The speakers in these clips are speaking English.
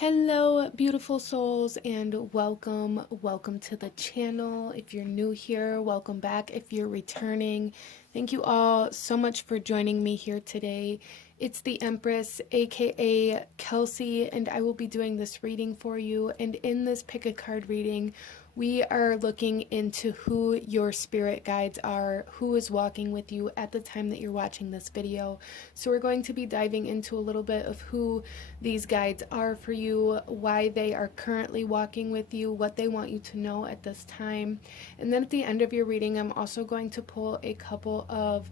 Hello, beautiful souls, and welcome to the channel. If you're new here, welcome back. If you're returning, thank you all so much for joining me here today. It's the Empress, aka Kelsey, and I will be doing this reading for you. And in this pick a card reading, we are looking into who your spirit guides are, who is walking with you at the time that you're watching this video. So we're going to be diving into a little bit of who these guides are for you, why they are currently walking with you, what they want you to know at this time. And then at the end of your reading, I'm also going to pull a couple of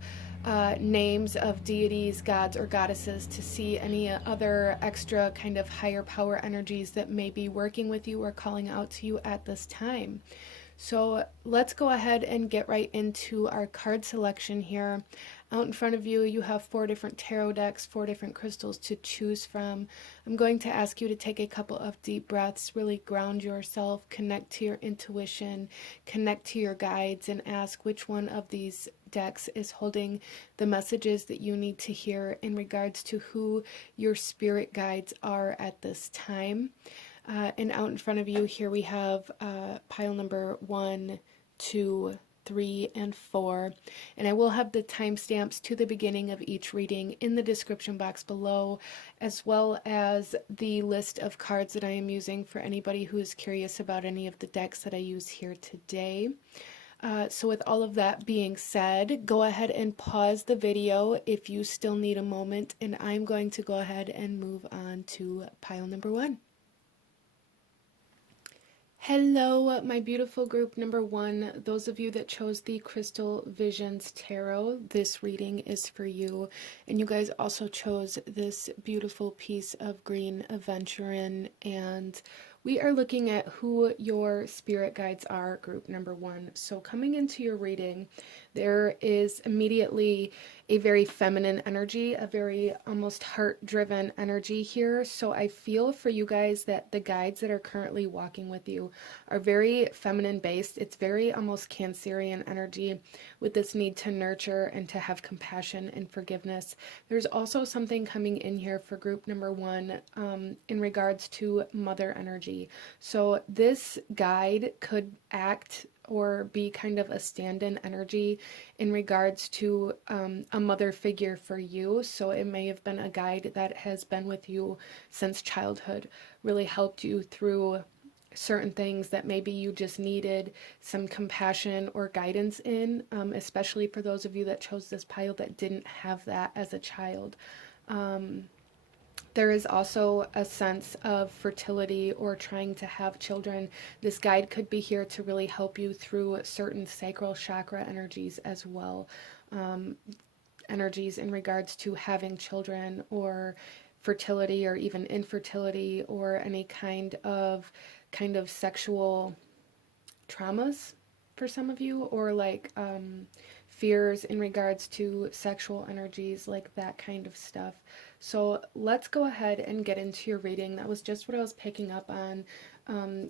names of deities, gods, or goddesses to see any other extra kind of higher power energies that may be working with you or calling out to you at this time. So let's go ahead and get right into our card selection here. Out in front of you, you have 4 different tarot decks, 4 different crystals to choose from. I'm going to ask you to take a couple of deep breaths, really ground yourself, connect to your intuition, connect to your guides, and ask which one of these decks is holding the messages that you need to hear in regards to who your spirit guides are at this time. And out in front of you, here we have pile number 1, 2, 3, and 4. And I will have the timestamps to the beginning of each reading in the description box below, as well as the list of cards that I am using for anybody who is curious about any of the decks that I use here today. So with all of that being said, go ahead and pause the video if you still need a moment, and I'm going to go ahead and move on to pile number 1. Hello, my beautiful group number 1. Those of you that chose the Crystal Visions Tarot, this reading is for you. And you guys also chose this beautiful piece of green aventurine, and we are looking at who your spirit guides are, group number 1. So coming into your reading, there is immediately a very feminine energy, a very almost heart-driven energy here. So I feel for you guys that the guides that are currently walking with you are very feminine based. It's very almost Cancerian energy with this need to nurture and to have compassion and forgiveness. There's also something coming in here for group number 1 in regards to mother energy. So this guide could act or be kind of a stand-in energy in regards to a mother figure for you. So it may have been a guide that has been with you since childhood, really helped you through certain things that maybe you just needed some compassion or guidance in, especially for those of you that chose this pile that didn't have that as a child. There is also a sense of fertility or trying to have children. This guide could be here to really help you through certain sacral chakra energies as well. Energies in regards to having children or fertility or even infertility or any kind of sexual traumas for some of you, or like fears in regards to sexual energies, like that kind of stuff. So let's go ahead and get into your reading. That was just what I was picking up on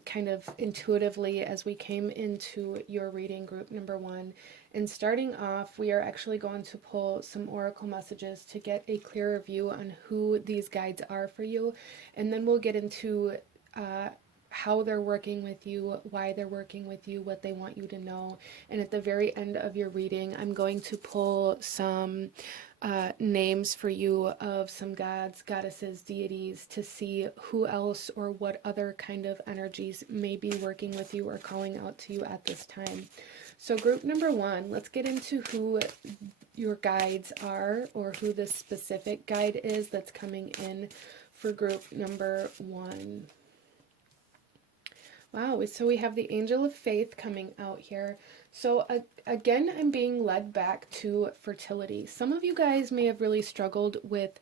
kind of intuitively as we came into your reading, group number 1. And starting off, we are actually going to pull some oracle messages to get a clearer view on who these guides are for you. And then we'll get into how they're working with you, why they're working with you, what they want you to know. And at the very end of your reading, I'm going to pull some names for you of some gods, goddesses, deities to see who else or what other kind of energies may be working with you or calling out to you at this time. So group number 1, let's get into who your guides are, or who the specific guide is that's coming in for group number 1. Wow, so we have the Angel of Faith coming out here. So again, I'm being led back to fertility. Some of you guys may have really struggled with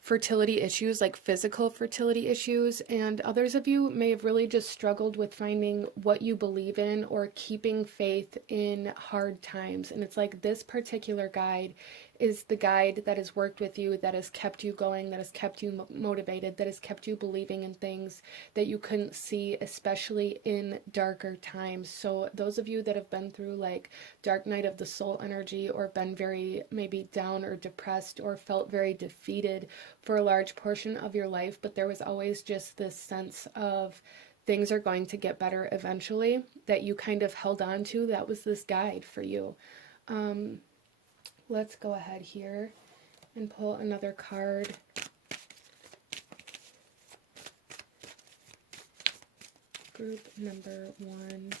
fertility issues, like physical fertility issues, and others of you may have really just struggled with finding what you believe in or keeping faith in hard times. And it's like this particular guide is the guide that has worked with you, that has kept you going, that has kept you motivated, that has kept you believing in things that you couldn't see, especially in darker times. So those of you that have been through like dark night of the soul energy, or been very maybe down or depressed, or felt very defeated for a large portion of your life, but there was always just this sense of things are going to get better eventually, that you kind of held on to, that was this guide for you. Let's go ahead here and pull another card. Group number 1.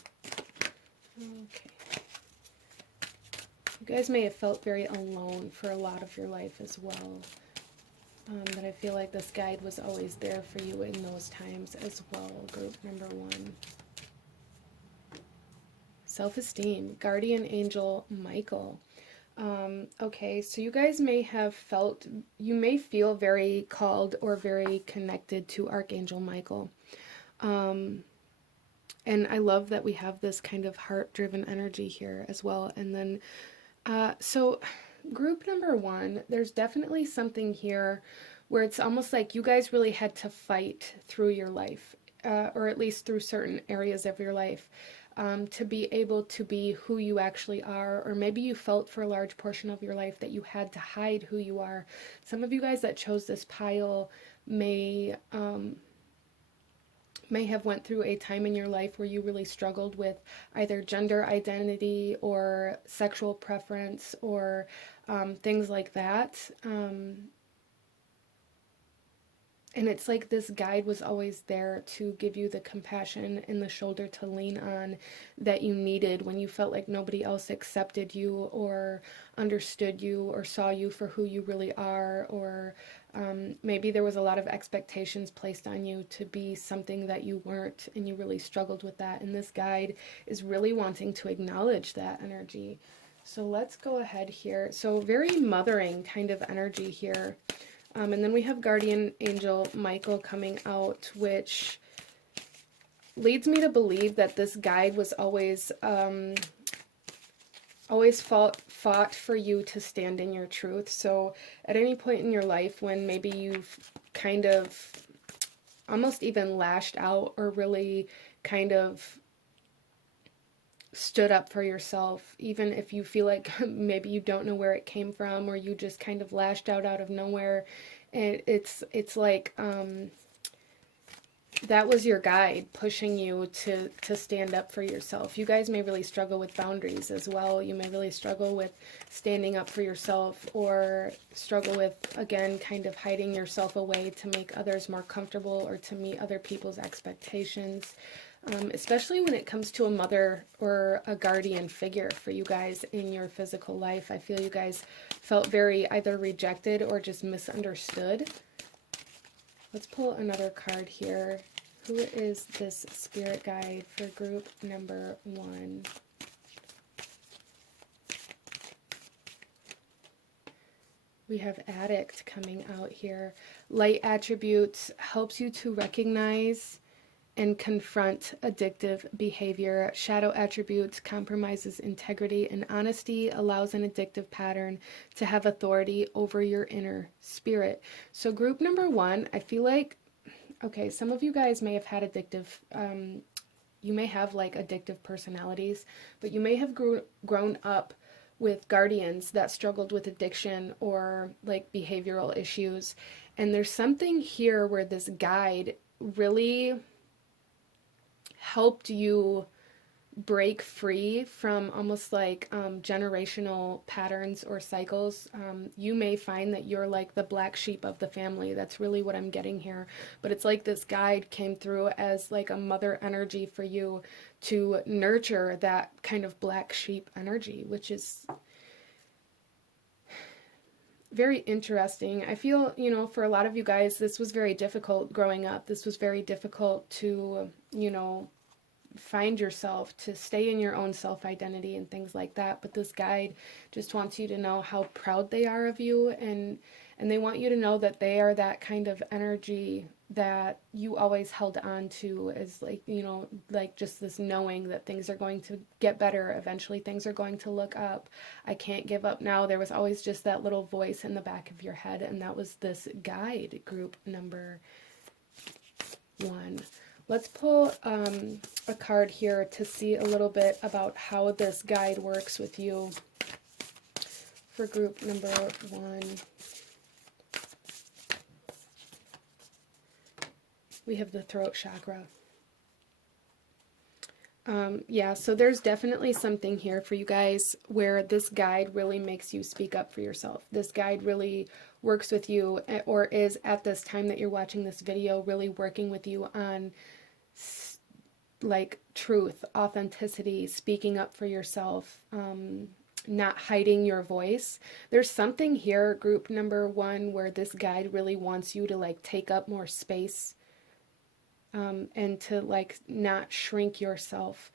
Okay. You guys may have felt very alone for a lot of your life as well. But I feel like this guide was always there for you in those times as well. Group number 1. Self-esteem. Guardian Angel Michael. Okay, so you guys may have felt, you may feel very called or very connected to Archangel Michael. And I love that we have this kind of heart-driven energy here as well. And then, so group number 1, there's definitely something here where it's almost like you guys really had to fight through your life, or at least through certain areas of your life, to be able to be who you actually are. Or maybe you felt for a large portion of your life that you had to hide who you are. Some of you guys that chose this pile may have went through a time in your life where you really struggled with either gender identity or sexual preference, or things like that. And it's like this guide was always there to give you the compassion and the shoulder to lean on that you needed when you felt like nobody else accepted you or understood you or saw you for who you really are, or maybe there was a lot of expectations placed on you to be something that you weren't, and you really struggled with that. And this guide is really wanting to acknowledge that energy. So let's go ahead here. So very mothering kind of energy here. And then we have Guardian Angel Michael coming out, which leads me to believe that this guide was always fought for you to stand in your truth. So at any point in your life when maybe you've kind of almost even lashed out, or really kind of stood up for yourself, even if you feel like maybe you don't know where it came from, or you just kind of lashed out of nowhere, and it's like that was your guide pushing you to stand up for yourself. You guys may really struggle with boundaries as well. You may really struggle with standing up for yourself, or struggle with, again, kind of hiding yourself away to make others more comfortable or to meet other people's expectations. Especially when it comes to a mother or a guardian figure for you guys in your physical life. I feel you guys felt very either rejected or just misunderstood. Let's pull another card here. Who is this spirit guide for group number 1? We have Addict coming out here. Light attributes helps you to recognize and confront addictive behavior. Shadow attributes compromises integrity and honesty, allows an addictive pattern to have authority over your inner spirit. So group number 1, I feel like, okay, some of you guys may have had addictive, you may have like addictive personalities, but you may have grown up with guardians that struggled with addiction or like behavioral issues. And there's something here where this guide really helped you break free from almost like generational patterns or cycles. You may find that you're like the black sheep of the family. That's really what I'm getting here. But it's like this guide came through as like a mother energy for you to nurture that kind of black sheep energy, which is very interesting. I feel, you know, for a lot of you guys, this was very difficult growing up. This was very difficult to, you know, find yourself, to stay in your own self-identity and things like that. But this guide just wants you to know how proud they are of you, and And they want you to know that they are that kind of energy that you always held on to, as like, you know, like just this knowing that things are going to get better. Eventually things are going to look up. I can't give up now. There was always just that little voice in the back of your head, and that was this guide, group number 1. Let's pull a card here to see a little bit about how this guide works with you for group number 1. We have the throat chakra. Yeah, so there's definitely something here for you guys where this guide really makes you speak up for yourself. This guide really works with you, or is at this time that you're watching this video, really working with you on like truth, authenticity, speaking up for yourself, not hiding your voice. There's something here, group number 1, where this guide really wants you to like take up more space, and to like not shrink yourself.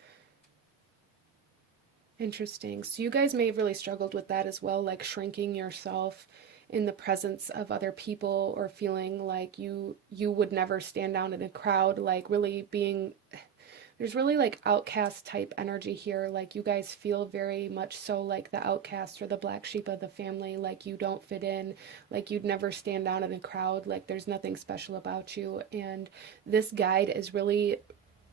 Interesting. So you guys may have really struggled with that as well, like shrinking yourself in the presence of other people, or feeling like you would never stand down in a crowd, like really being, there's really like outcast type energy here. Like you guys feel very much so like the outcast or the black sheep of the family, like you don't fit in, like you'd never stand down in a crowd, like there's nothing special about you. And this guide is really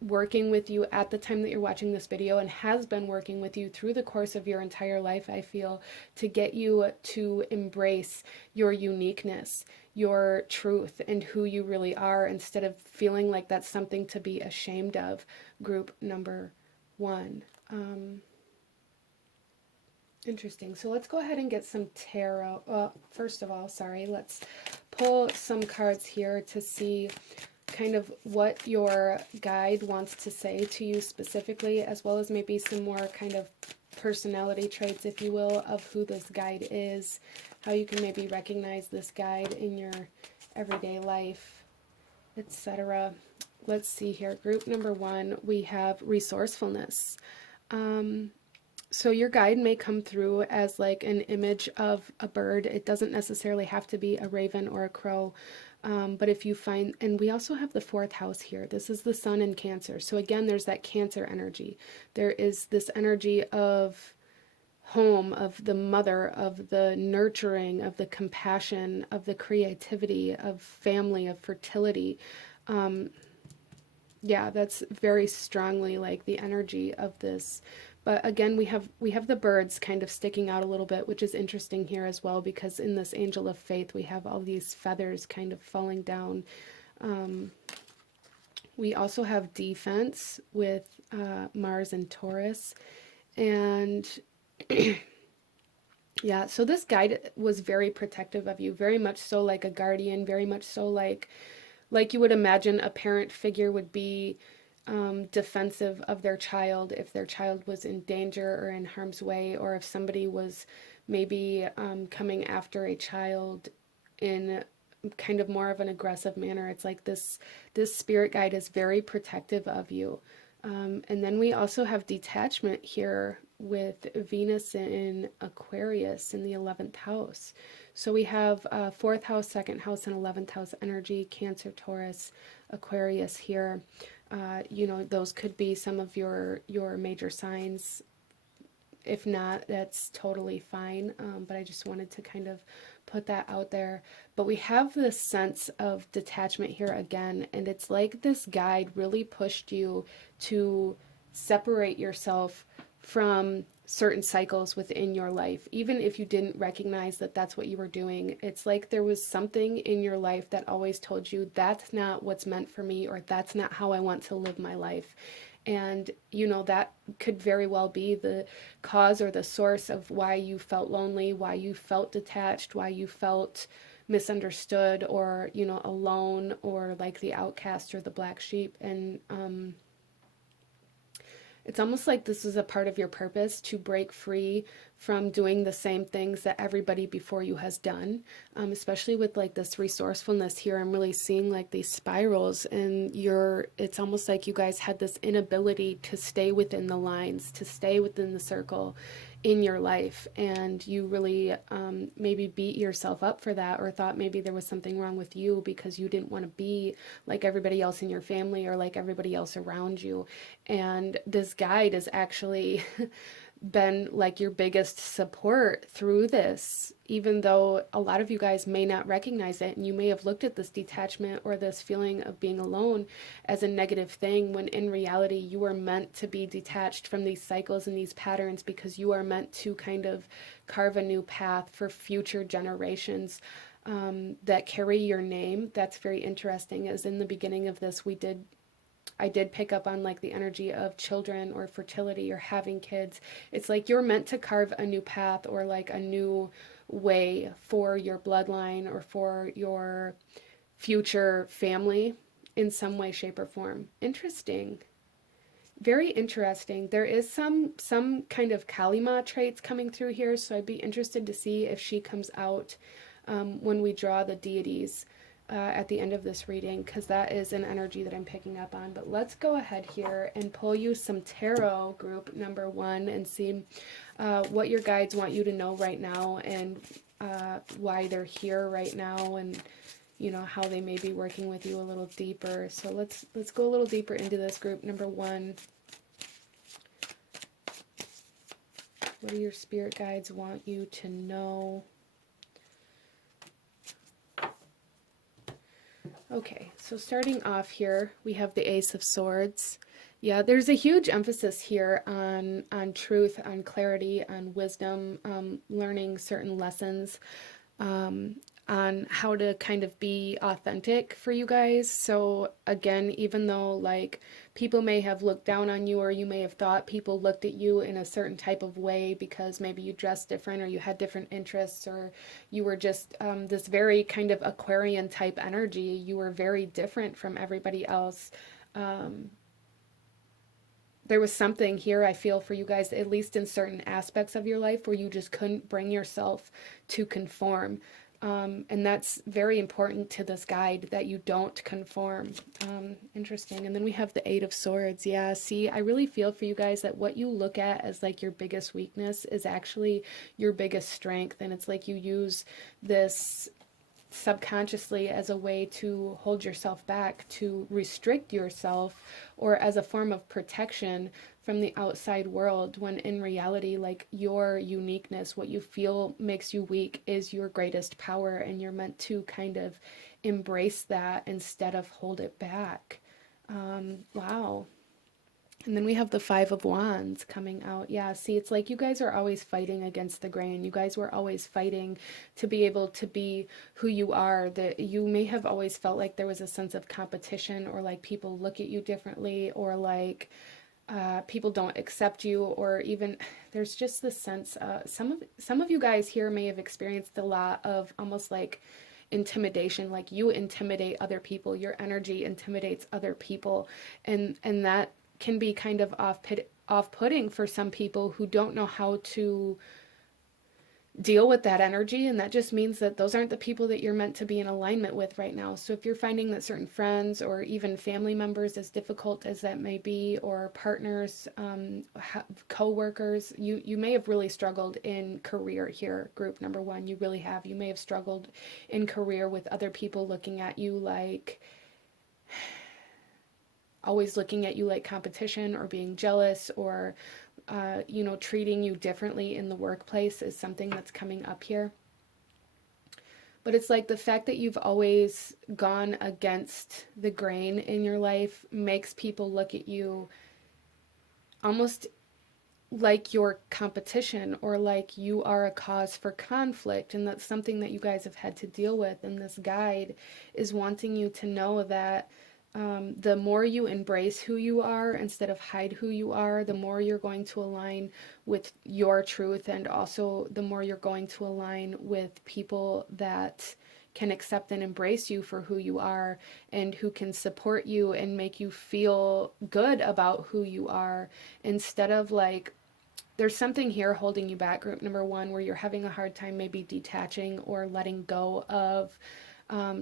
working with you at the time that you're watching this video, and has been working with you through the course of your entire life, I feel, to get you to embrace your uniqueness, your truth, and who you really are, instead of feeling like that's something to be ashamed of, group number 1. Interesting. So let's go ahead and get some tarot. Well, first of all, sorry, let's pull some cards here to see kind of what your guide wants to say to you specifically, as well as maybe some more kind of personality traits, if you will, of who this guide is, how you can maybe recognize this guide in your everyday life, etc. Let's see here. Group number 1, we have resourcefulness. So your guide may come through as like an image of a bird. It doesn't necessarily have to be a raven or a crow. But if you find, and we also have the 4th house here. This is the sun in Cancer. So again, there's that Cancer energy. There is this energy of home, of the mother, of the nurturing, of the compassion, of the creativity, of family, of fertility. Yeah, that's very strongly like the energy of this. But again, we have the birds kind of sticking out a little bit, which is interesting here as well, because in this angel of faith, we have all these feathers kind of falling down. We also have defense with Mars and Taurus. And yeah, so this guide was very protective of you, very much so like a guardian, very much so like you would imagine a parent figure would be, defensive of their child if their child was in danger or in harm's way, or if somebody was maybe coming after a child in kind of more of an aggressive manner. It's like this spirit guide is very protective of you. And then we also have detachment here with Venus in Aquarius in the 11th house. So we have 4th house, 2nd house, and 11th house energy, Cancer, Taurus, Aquarius here. You know, those could be some of your major signs. If not, that's totally fine. But I just wanted to kind of put that out there. But we have this sense of detachment here again, and it's like this guide really pushed you to separate yourself from certain cycles within your life. Even if you didn't recognize that that's what you were doing, it's like there was something in your life that always told you that's not what's meant for me, or that's not how I want to live my life. And, you know, that could very well be the cause or the source of why you felt lonely, why you felt detached, why you felt misunderstood, or, you know, alone, or like the outcast or the black sheep. And it's almost like this is a part of your purpose, to break free from doing the same things that everybody before you has done, especially with like this resourcefulness here. I'm really seeing like these spirals, and it's almost like you guys had this inability to stay within the lines, to stay within the circle. in your life, and you really maybe beat yourself up for that, or thought maybe there was something wrong with you because you didn't want to be like everybody else in your family or like everybody else around you. And this guide is actually been like your biggest support through this, even though a lot of you guys may not recognize it, and you may have looked at this detachment or this feeling of being alone as a negative thing, when in reality you are meant to be detached from these cycles and these patterns, because you are meant to kind of carve a new path for future generations that carry your name. That's very interesting, as in the beginning of this I did pick up on like the energy of children or fertility or having kids. It's like you're meant to carve a new path or like a new way for your bloodline or for your future family in some way, shape, or form. Interesting. Very interesting. There is some kind of Kalima traits coming through here, so I'd be interested to see if she comes out when we draw the deities at the end of this reading, because that is an energy that I'm picking up on. But let's go ahead here and pull you some tarot, group number 1, and see what your guides want you to know right now, and why they're here right now, and you know how they may be working with you a little deeper. So let's go a little deeper into this, group number 1. What do your spirit guides want you to know? Okay, so starting off here, we have the Ace of Swords. Yeah, there's a huge emphasis here on truth, on clarity, on wisdom, learning certain lessons, on how to kind of be authentic for you guys. So again, even though like people may have looked down on you, or you may have thought people looked at you in a certain type of way because maybe you dressed different or you had different interests, or you were just this very kind of Aquarian type energy, you were very different from everybody else. There was something here, I feel, for you guys, at least in certain aspects of your life, where you just couldn't bring yourself to conform. And that's very important to this guide, that you don't conform. Interesting. And then we have the Eight of Swords. Yeah, see, I really feel for you guys that what you look at as like your biggest weakness is actually your biggest strength. And it's like you use this subconsciously as a way to hold yourself back, to restrict yourself, or as a form of protection from the outside world, when in reality, like, your uniqueness, what you feel makes you weak, is your greatest power, and you're meant to kind of embrace that instead of hold it back. Wow. And then we have the Five of Wands coming out. Yeah, see, it's like you guys are always fighting against the grain. You guys were always fighting to be able to be who you are. That you may have always felt like there was a sense of competition, or like people look at you differently, or like people don't accept you, or even there's just this sense. Some of you guys here may have experienced a lot of almost like intimidation, like you intimidate other people. Your energy intimidates other people, and that can be kind of off-putting for some people who don't know how to deal with that energy, and that just means that those aren't the people that you're meant to be in alignment with right now. So if you're finding that certain friends or even family members, as difficult as that may be, or partners, co-workers, you may have really struggled in career here, group number 1. You really have. You may have struggled in career with other people looking at you like always looking at you like competition, or being jealous, or treating you differently in the workplace, is something that's coming up here. But it's like the fact that you've always gone against the grain in your life makes people look at you almost like your competition, or like you are a cause for conflict, and that's something that you guys have had to deal with. And this guide is wanting you to know that the more you embrace who you are instead of hide who you are, the more you're going to align with your truth, and also the more you're going to align with people that can accept and embrace you for who you are, and who can support you and make you feel good about who you are, instead of like, there's something here holding you back, group number 1, where you're having a hard time maybe detaching or letting go of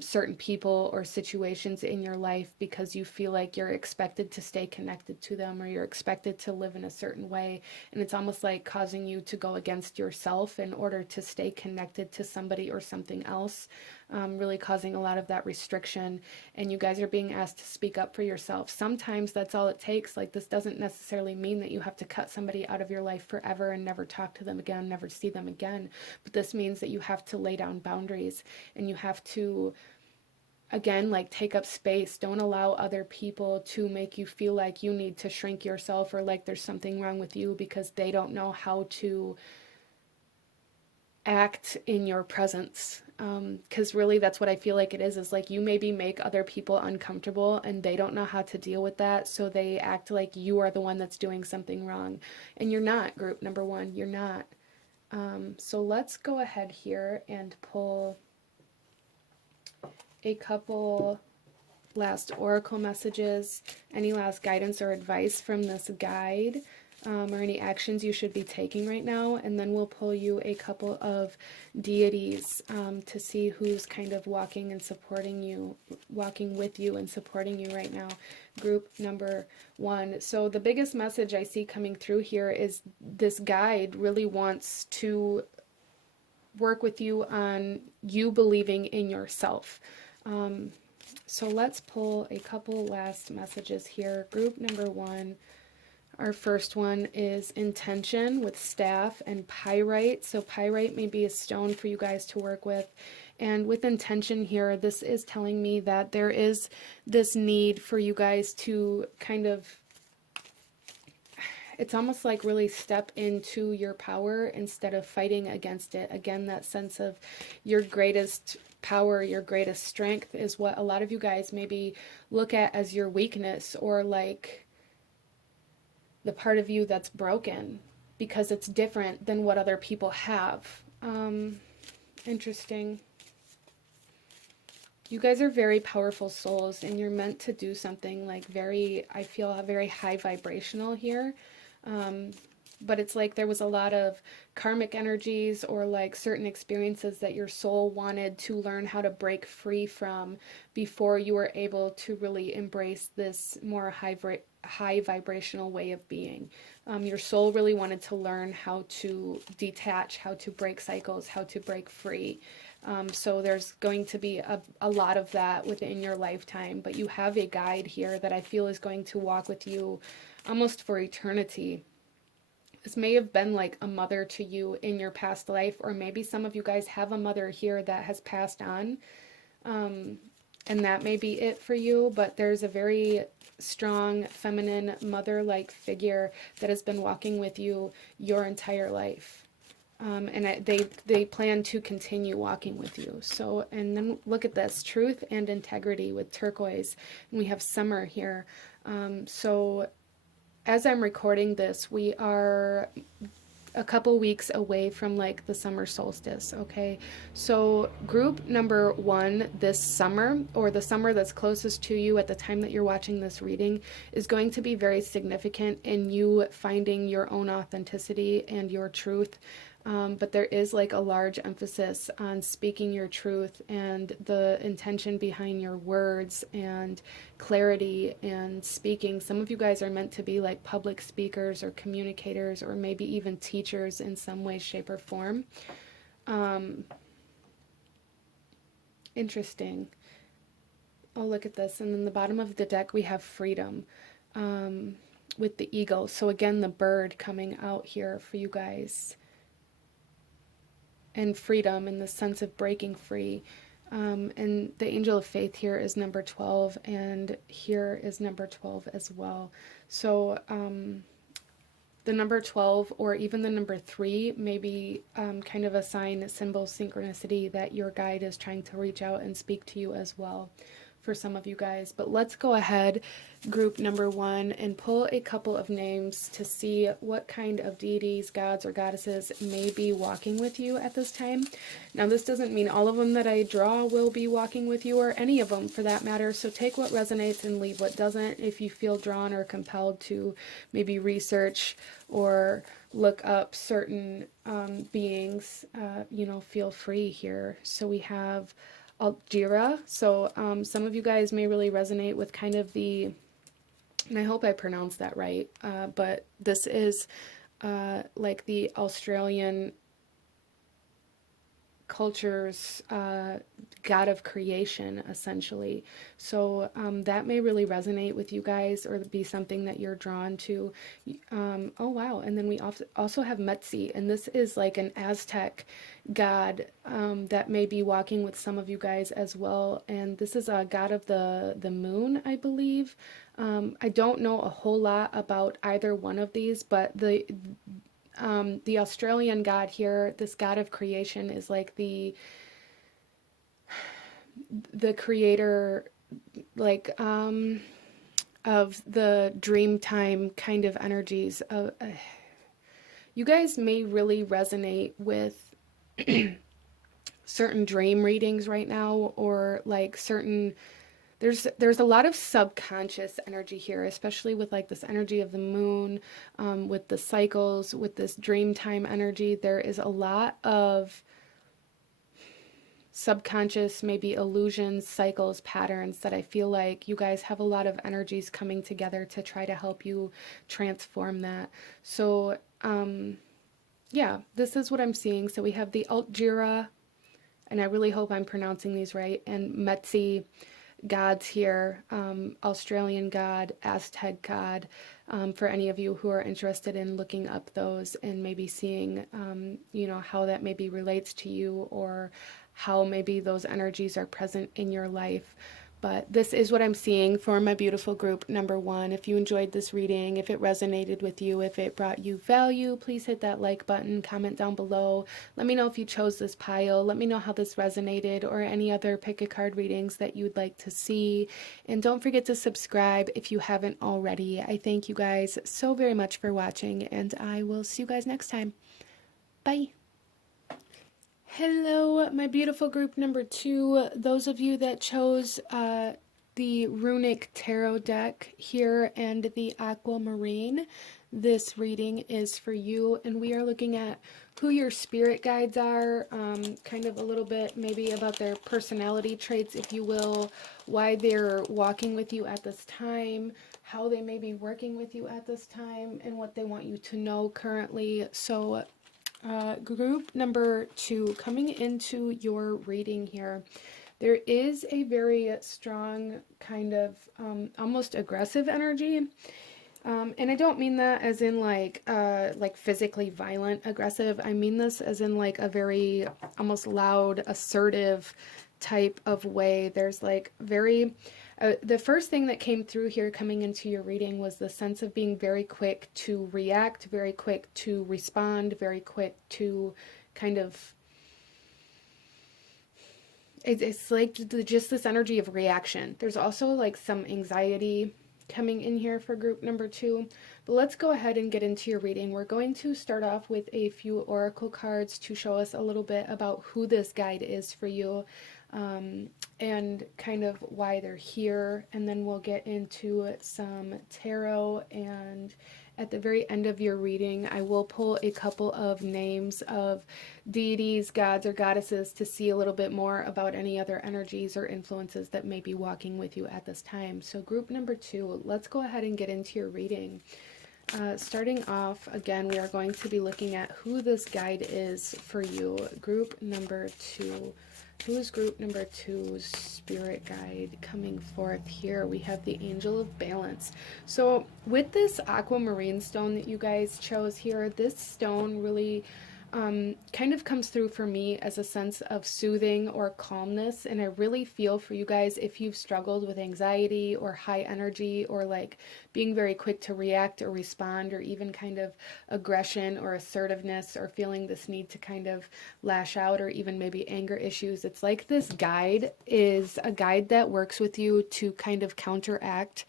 certain people or situations in your life because you feel like you're expected to stay connected to them, or you're expected to live in a certain way. And it's almost like causing you to go against yourself in order to stay connected to somebody or something else, really causing a lot of that restriction. And you guys are being asked to speak up for yourself. Sometimes that's all it takes. Like, this doesn't necessarily mean that you have to cut somebody out of your life forever and never talk to them again, never see them again. But this means that you have to lay down boundaries, and you have to, again, like, take up space. Don't allow other people to make you feel like you need to shrink yourself, or like there's something wrong with you because they don't know how to act in your presence. Because really that's what I feel like it is like, you maybe make other people uncomfortable and they don't know how to deal with that, so they act like you are the one that's doing something wrong, and you're not, group number one, you're not. So let's go ahead here and pull a couple last oracle messages, any last guidance or advice from this guide, or any actions you should be taking right now. And then we'll pull you a couple of deities to see who's kind of walking and supporting you, walking with you and supporting you right now. Group number one. So the biggest message I see coming through here is this guide really wants to work with you on you believing in yourself. So let's pull a couple last messages here. Group number one. Our first one is intention with staff and pyrite. So pyrite may be a stone for you guys to work with. And with intention here, this is telling me that there is this need for you guys to kind of, it's almost like really step into your power instead of fighting against it. Again, that sense of your greatest power, your greatest strength is what a lot of you guys maybe look at as your weakness, or like the part of you that's broken because it's different than what other people have. Interesting. You guys are very powerful souls, and you're meant to do something like very, I feel, very high vibrational here. But it's like there was a lot of karmic energies or like certain experiences that your soul wanted to learn how to break free from before you were able to really embrace this more high vibrational way of being. Your soul really wanted to learn how to detach, how to break cycles, how to break free. So there's going to be a lot of that within your lifetime, but you have a guide here that I feel is going to walk with you almost for eternity. This may have been like a mother to you in your past life, or maybe some of you guys have a mother here that has passed on, and that may be it for you, but there's a very strong feminine mother-like figure that has been walking with you your entire life. And they plan to continue walking with you. So, and then look at this, truth and integrity with turquoise, and we have summer here. So as I'm recording this, we are a couple weeks away from like the summer solstice, okay? So group number one this summer, or the summer that's closest to you at the time that you're watching this reading, is going to be very significant in you finding your own authenticity and your truth. But there is like a large emphasis on speaking your truth and the intention behind your words and clarity and speaking. Some of you guys are meant to be like public speakers or communicators, or maybe even teachers in some way, shape, or form. Interesting. Oh, look at this. And then the bottom of the deck, we have freedom with the eagle. So again, the bird coming out here for you guys. And freedom in the sense of breaking free. And the angel of faith here is number 12, and here is number 12 as well. So the number 12 or even the number 3 may be kind of a sign, symbol, synchronicity that your guide is trying to reach out and speak to you as well for some of you guys. But let's go ahead, group number one, and pull a couple of names to see what kind of deities, gods, or goddesses may be walking with you at this time. Now, this doesn't mean all of them that I draw will be walking with you, or any of them for that matter, so take what resonates and leave what doesn't. If you feel drawn or compelled to maybe research or look up certain beings, feel free here. So we have Altjira. So some of you guys may really resonate with kind of the, and I hope I pronounced that right, but this is like the Australian culture's god of creation, essentially. So that may really resonate with you guys or be something that you're drawn to. Oh, wow. And then we also have Metzi, and this is like an Aztec god that may be walking with some of you guys as well. And this is a god of the moon, I believe. I don't know a whole lot about either one of these, but the Australian god here, this god of creation, is like the creator, like of the dream time kind of energies. You guys may really resonate with certain dream readings right now, or like certain, there's a lot of subconscious energy here, especially with like this energy of the moon, with the cycles, with this dream time energy. There is a lot of subconscious, maybe illusions, cycles, patterns that I feel like you guys have a lot of energies coming together to try to help you transform that. So yeah, this is what I'm seeing. So we have the Altjira, and I really hope I'm pronouncing these right, and Metzi gods here, Australian god, Aztec god, for any of you who are interested in looking up those and maybe seeing, you know, how that maybe relates to you, or how maybe those energies are present in your life. But this is what I'm seeing for my beautiful group number 1. If you enjoyed this reading, if it resonated with you, if it brought you value, please hit that like button, comment down below. Let me know if you chose this pile. Let me know how this resonated, or any other pick a card readings that you would like to see. And don't forget to subscribe if you haven't already. I thank you guys so very much for watching, and I will see you guys next time. Bye. Hello, my beautiful group number 2. Those of you that chose the Runic Tarot deck here and the Aquamarine, this reading is for you, and we are looking at who your spirit guides are, kind of a little bit maybe about their personality traits, if you will, why they're walking with you at this time, how they may be working with you at this time, and what they want you to know currently. So group number 2, coming into your reading here, there is a very strong kind of almost aggressive energy. And I don't mean that as in like physically violent aggressive. I mean this as in like a very almost loud, assertive type of way. There's like very... the first thing that came through here coming into your reading was the sense of being very quick to react, very quick to respond, very quick to kind of... It's like just this energy of reaction. There's also like some anxiety coming in here for group number 2. But let's go ahead and get into your reading. We're going to start off with a few oracle cards to show us a little bit about who this guide is for you. And kind of why they're here, and then we'll get into some tarot, and at the very end of your reading I will pull a couple of names of deities, gods, or goddesses to see a little bit more about any other energies or influences that may be walking with you at this time. So group number 2, let's go ahead and get into your reading. Starting off, again, we are going to be looking at who this guide is for you. Group number 2. Who is group number 2's spirit guide coming forth here? We have the Angel of Balance. So with this aquamarine stone that you guys chose here, this stone really kind of comes through for me as a sense of soothing or calmness. And I really feel for you guys if you've struggled with anxiety or high energy, or like being very quick to react or respond, or even kind of aggression or assertiveness, or feeling this need to kind of lash out, or even maybe anger issues. It's like this guide is a guide that works with you to kind of counteract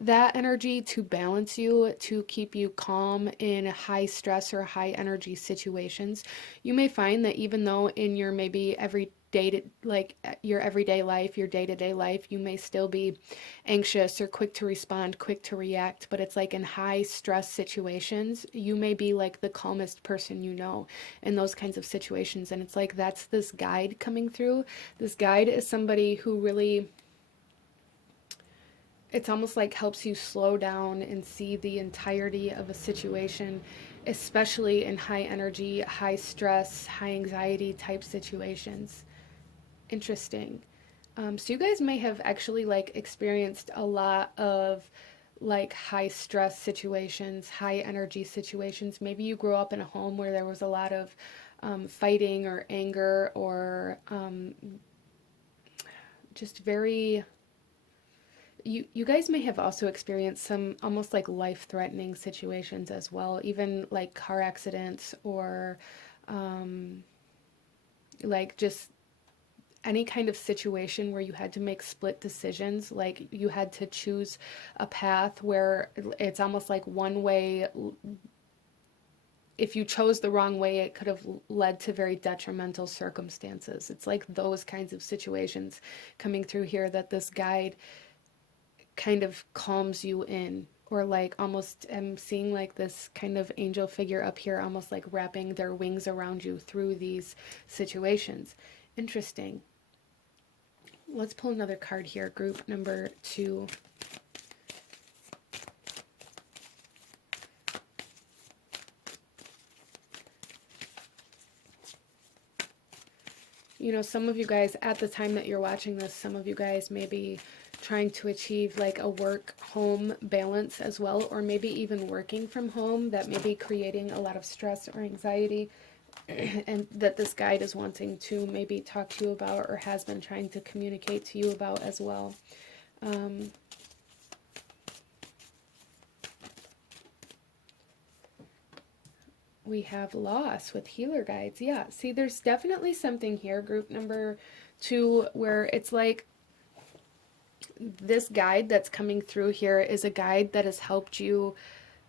that energy, to balance you, to keep you calm in high stress or high energy situations. You may find that even though in your maybe like your everyday life, your day-to-day life, you may still be anxious or quick to respond, quick to react, but it's like in high stress situations, you may be like the calmest person you know in those kinds of situations. And it's like that's this guide coming through. This guide is somebody who really, it's almost like helps you slow down and see the entirety of a situation, especially in high energy, high stress, high anxiety type situations. Interesting. So you guys may have actually like experienced a lot of like high stress situations, high energy situations. Maybe you grew up in a home where there was a lot of fighting or anger or just very, you guys may have also experienced some almost like life-threatening situations as well, even like car accidents or like just any kind of situation where you had to make split decisions, like you had to choose a path where it's almost like one way. If you chose the wrong way, it could have led to very detrimental circumstances. It's like those kinds of situations coming through here that this guide kind of calms you in, or like almost I'm seeing like this kind of angel figure up here, almost like wrapping their wings around you through these situations. Interesting. Let's pull another card here, group number 2. You know, some of you guys, at the time that you're watching this, some of you guys may be trying to achieve like a work-home balance as well, or maybe even working from home. That may be creating a lot of stress or anxiety, and that this guide is wanting to maybe talk to you about, or has been trying to communicate to you about as well. We have loss with healer guides. Yeah, see, there's definitely something here, group number 2, where it's like this guide that's coming through here is a guide that has helped you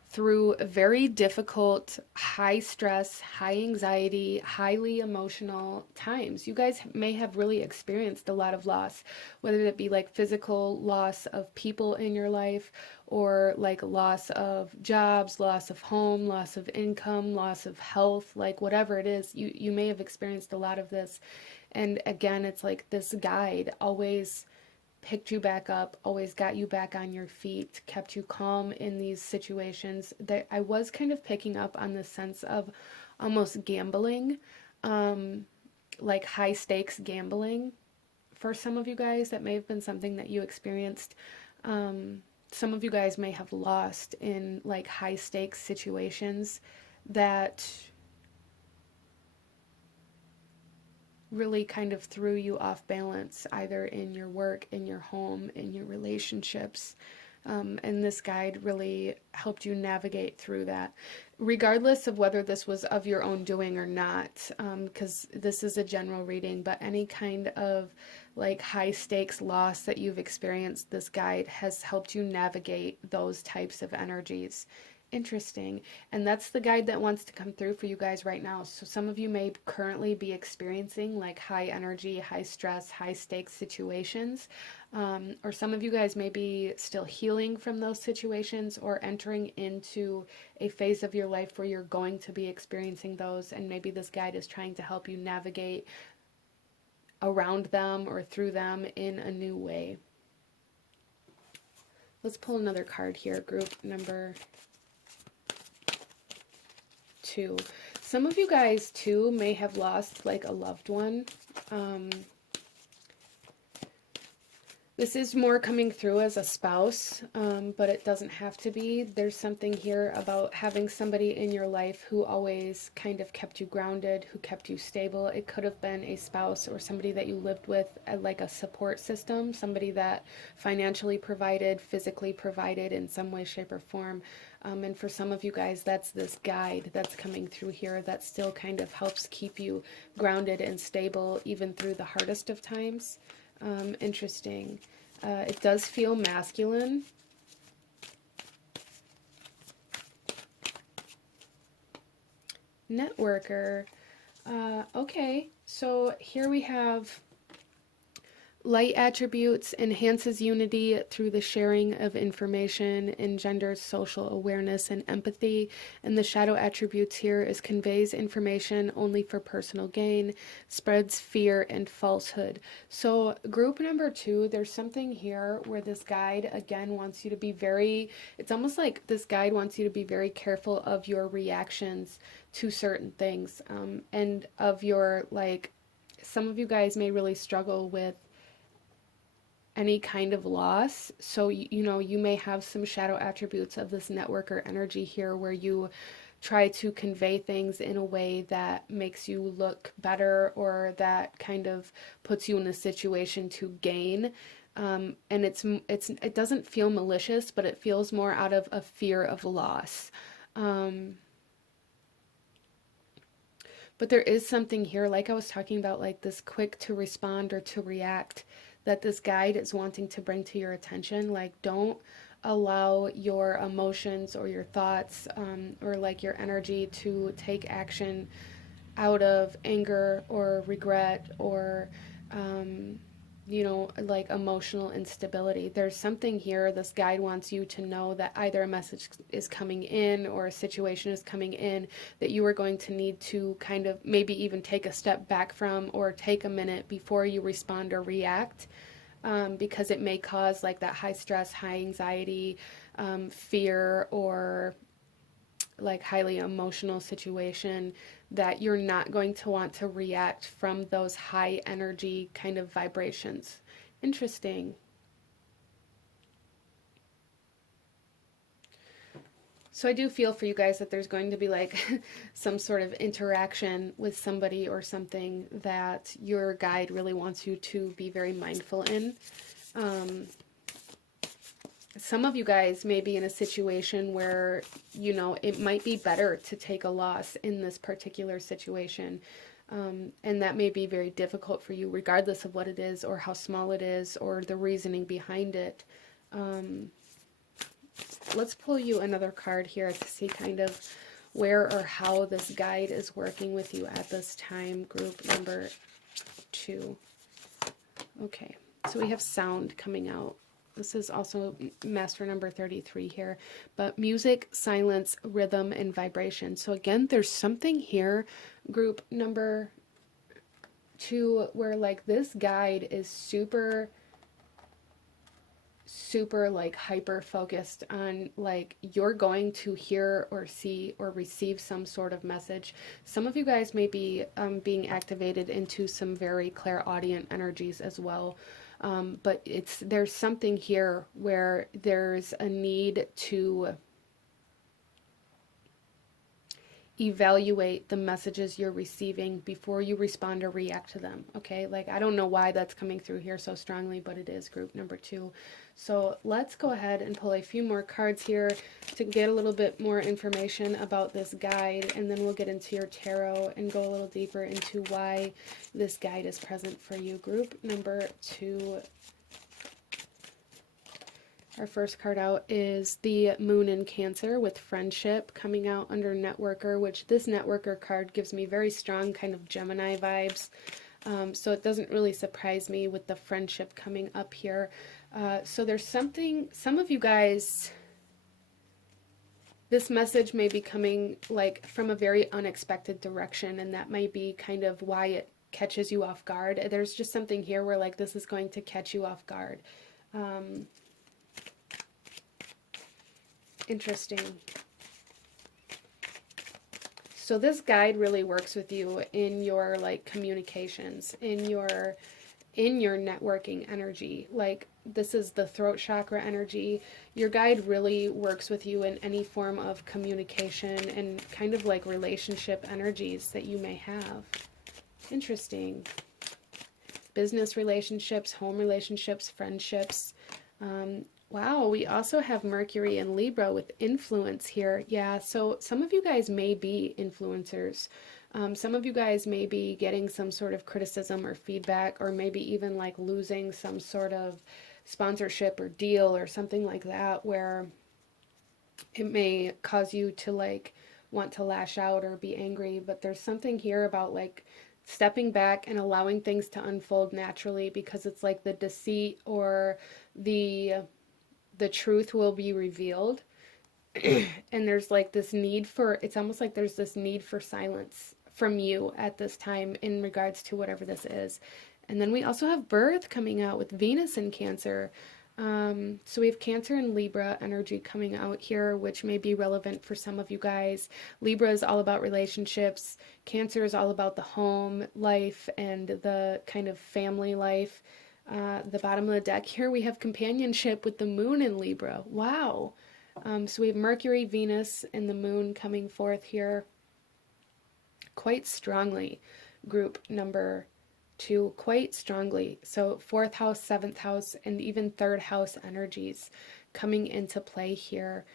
through very difficult, high stress, high anxiety, highly emotional times. You guys may have really experienced a lot of loss, whether it be like physical loss of people in your life, or like loss of jobs, loss of home, loss of income, loss of health, like whatever it is, you may have experienced a lot of this. And again, it's like this guide always picked you back up, always got you back on your feet, kept you calm in these situations. That I was kind of picking up on the sense of almost gambling, like high stakes gambling. For some of you guys, that may have been something that you experienced. Some of you guys may have lost in like high stakes situations that really kind of threw you off balance, either in your work, in your home, in your relationships. And this guide really helped you navigate through that, regardless of whether this was of your own doing or not, because this is a general reading, but any kind of like high stakes loss that you've experienced, this guide has helped you navigate those types of energies. Interesting. And that's the guide that wants to come through for you guys right now. So some of you may currently be experiencing like high energy, high stress, high stakes situations. Or some of you guys may be still healing from those situations, or entering into a phase of your life where you're going to be experiencing those. And maybe this guide is trying to help you navigate around them or through them in a new way. Let's pull another card here, group number 2. Some of you guys too may have lost like a loved one. This is more coming through as a spouse, but it doesn't have to be. There's something here about having somebody in your life who always kind of kept you grounded, who kept you stable. It could have been a spouse or somebody that you lived with, like a support system, somebody that financially provided, physically provided in some way, shape, or form. And for some of you guys, that's this guide that's coming through here that still kind of helps keep you grounded and stable even through the hardest of times. Interesting. It does feel masculine. Networker. Okay, so here we have light attributes enhances unity through the sharing of information, engenders social awareness and empathy. And the shadow attributes here is conveys information only for personal gain, spreads fear and falsehood. So group number 2, there's something here where this guide again wants you to be very, it's almost like this guide wants you to be very careful of your reactions to certain things, and of your, like, some of you guys may really struggle with any kind of loss. So, you know, you may have some shadow attributes of this networker energy here where you try to convey things in a way that makes you look better or that kind of puts you in a situation to gain. And it doesn't feel malicious, but it feels more out of a fear of loss. But there is something here, like I was talking about, like this quick to respond or to react, that this guide is wanting to bring to your attention. Like, don't allow your emotions or your thoughts, or like your energy to take action out of anger or regret or, you know, like emotional instability. There's something here. This guide wants you to know that either a message is coming in or a situation is coming in that you are going to need to kind of maybe even take a step back from or take a minute before you respond or react, because it may cause like that high stress, high anxiety, fear, or like highly emotional situation that you're not going to want to react from those high energy kind of vibrations. Interesting. So I do feel for you guys that there's going to be like some sort of interaction with somebody or something that your guide really wants you to be very mindful in. Some of you guys may be in a situation where, you know, it might be better to take a loss in this particular situation. And that may be very difficult for you, regardless of what it is or how small it is or the reasoning behind it. Let's pull you another card here to see kind of where or how this guide is working with you at this time, group number 2. Okay, so we have sound coming out. This is also master number 33 here, but music, silence, rhythm, and vibration. So again, there's something here, group number 2, where like this guide is super like hyper focused on like you're going to hear or see or receive some sort of message. Some of you guys may be being activated into some very clairaudient energies as well. But there's something here where there's a need to evaluate the messages you're receiving before you respond or react to them. Okay, like I don't know why that's coming through here so strongly, but it is group number 2. So let's go ahead and pull a few more cards here to get a little bit more information about this guide, and then we'll get into your tarot and go a little deeper into why this guide is present for you. Group number 2. Our first card out is the Moon in Cancer with friendship coming out under networker, which this networker card gives me very strong kind of Gemini vibes. So it doesn't really surprise me with the friendship coming up here. So there's something, some of you guys, this message may be coming like from a very unexpected direction, and that might be kind of why it catches you off guard. There's just something here where like this is going to catch you off guard. Interesting. So this guide really works with you in your like communications, in your networking energy. Like this is the throat chakra energy. Your guide really works with you in any form of communication and kind of like relationship energies that you may have. Interesting. Business relationships, home relationships, friendships. Wow, we also have Mercury and Libra with influence here. Yeah, so some of you guys may be influencers. Some of you guys may be getting some sort of criticism or feedback, or maybe even like losing some sort of sponsorship or deal or something like that, where it may cause you to like want to lash out or be angry, but there's something here about like stepping back and allowing things to unfold naturally, because it's like the deceit or the truth will be revealed. And there's like this need for, it's almost like there's this need for silence from you at this time in regards to whatever this is. And then we also have birth coming out with Venus in Cancer. So we have Cancer and Libra energy coming out here, which may be relevant for some of you guys. Libra is all about relationships. Cancer is all about the home life and the kind of family life. The bottom of the deck here, we have companionship with the moon in Libra. Wow. So we have Mercury, Venus, and the moon coming forth here quite strongly. Group number 2, quite strongly. So 4th house, 7th house, and even 3rd house energies coming into play here.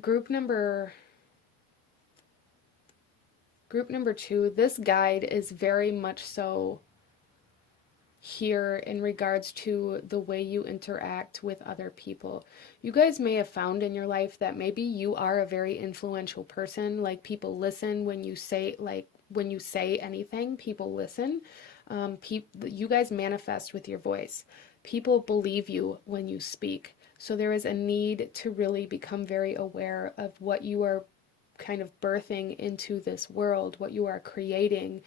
Group number 2, this guide is very much so here in regards to the way you interact with other people. You guys may have found in your life that maybe you are a very influential person. Like, people listen when you say, like, when you say anything, people listen. You guys manifest with your voice. People believe you when you speak. So there is a need to really become very aware of what you are kind of birthing into this world, what you are creating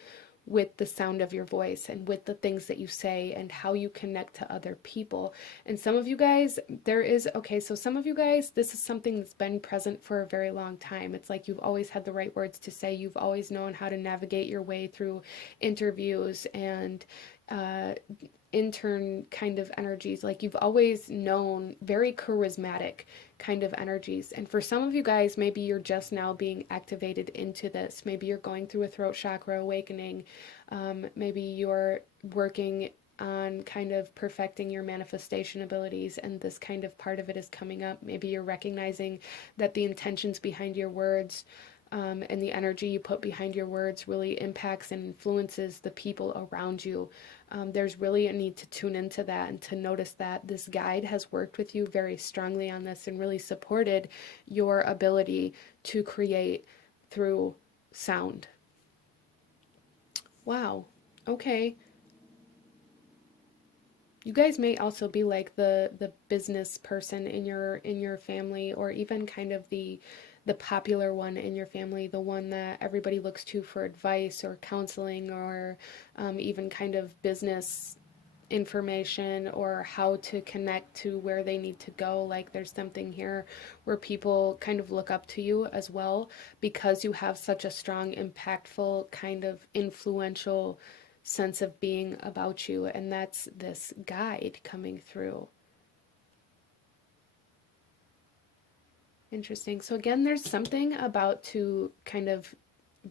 with the sound of your voice and with the things that you say and how you connect to other people. And some of you guys, so some of you guys, this is something that's been present for a very long time. It's like you've always had the right words to say. You've always known how to navigate your way through interviews and intern kind of energies. Like, you've always known very charismatic kind of energies. And for some of you guys, maybe you're just now being activated into this. Maybe you're going through a throat chakra awakening. Maybe you're working on kind of perfecting your manifestation abilities, and this kind of part of it is coming up. Maybe you're recognizing that the intentions behind your words and the energy you put behind your words really impacts and influences the people around you. There's really a need to tune into that and to notice that this guide has worked with you very strongly on this and really supported your ability to create through sound. Wow. Okay. You guys may also be like the business person in your family, or even kind of the popular one in your family, the one that everybody looks to for advice or counseling, or even kind of business information, or how to connect to where they need to go. Like, there's something here where people kind of look up to you as well, because you have such a strong, impactful, kind of influential sense of being about you. And that's this guide coming through. Interesting. So again, there's something about to kind of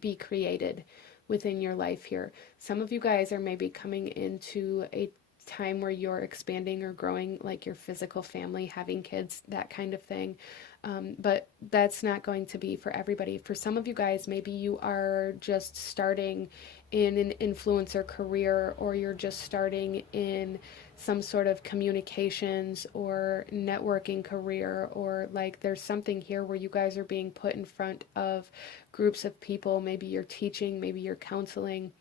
be created within your life here. Some of you guys are maybe coming into a time where you're expanding or growing, like your physical family, having kids, that kind of thing. But that's not going to be for everybody. For some of you guys, maybe you are just starting in an influencer career, or you're just starting in some sort of communications or networking career, or like there's something here where you guys are being put in front of groups of people. Maybe you're teaching, maybe you're counseling.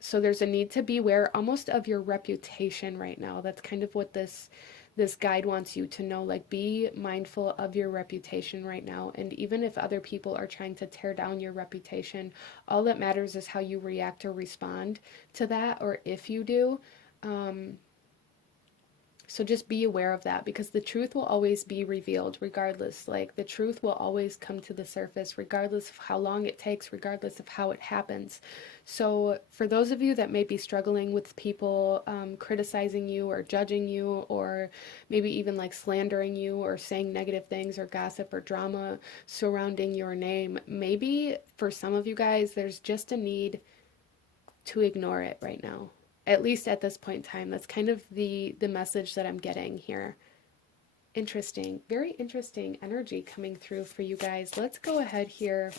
So there's a need to beware almost of your reputation right now. That's kind of what this guide wants you to know. Like, be mindful of your reputation right now. And even if other people are trying to tear down your reputation, all that matters is how you react or respond to that, or if you do. So just be aware of that, because the truth will always be revealed regardless. Like, the truth will always come to the surface regardless of how long it takes, regardless of how it happens. So for those of you that may be struggling with people criticizing you or judging you, or maybe even like slandering you or saying negative things or gossip or drama surrounding your name, maybe for some of you guys there's just a need to ignore it right now. At least at this point in time, that's kind of the message that I'm getting here. Interesting, very interesting energy coming through for you guys. Let's go ahead here,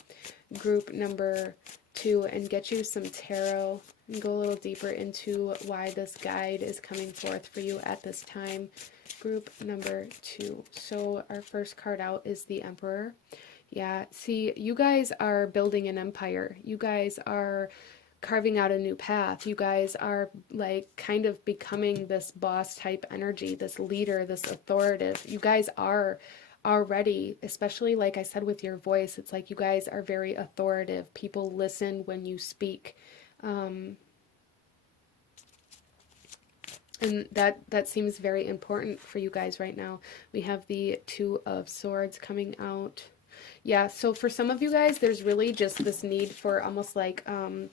group number 2 and get you some tarot and go a little deeper into why this guide is coming forth for you at this time. Group number 2. So our first card out is the Emperor. Yeah, see, you guys are building an empire. You guys are carving out a new path. You guys are like kind of becoming this boss type energy, this leader, this authoritative. You guys are already, especially like I said with your voice, it's like you guys are very authoritative. People listen when you speak. And that seems very important for you guys right now. We have the Two of Swords coming out. Yeah, so for some of you guys, there's really just this need for almost like a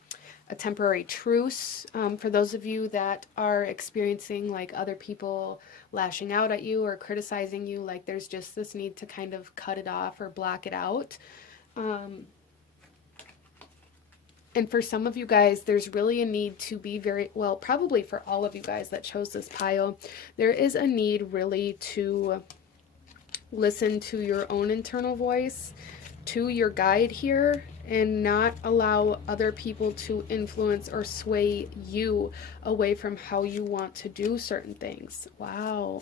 temporary truce. For those of you that are experiencing like other people lashing out at you or criticizing you, like there's just this need to kind of cut it off or block it out. And for some of you guys, there's really a need to be very, well, probably for all of you guys that chose this pile, there is a need really to listen to your own internal voice, to your guide here, and not allow other people to influence or sway you away from how you want to do certain things. Wow.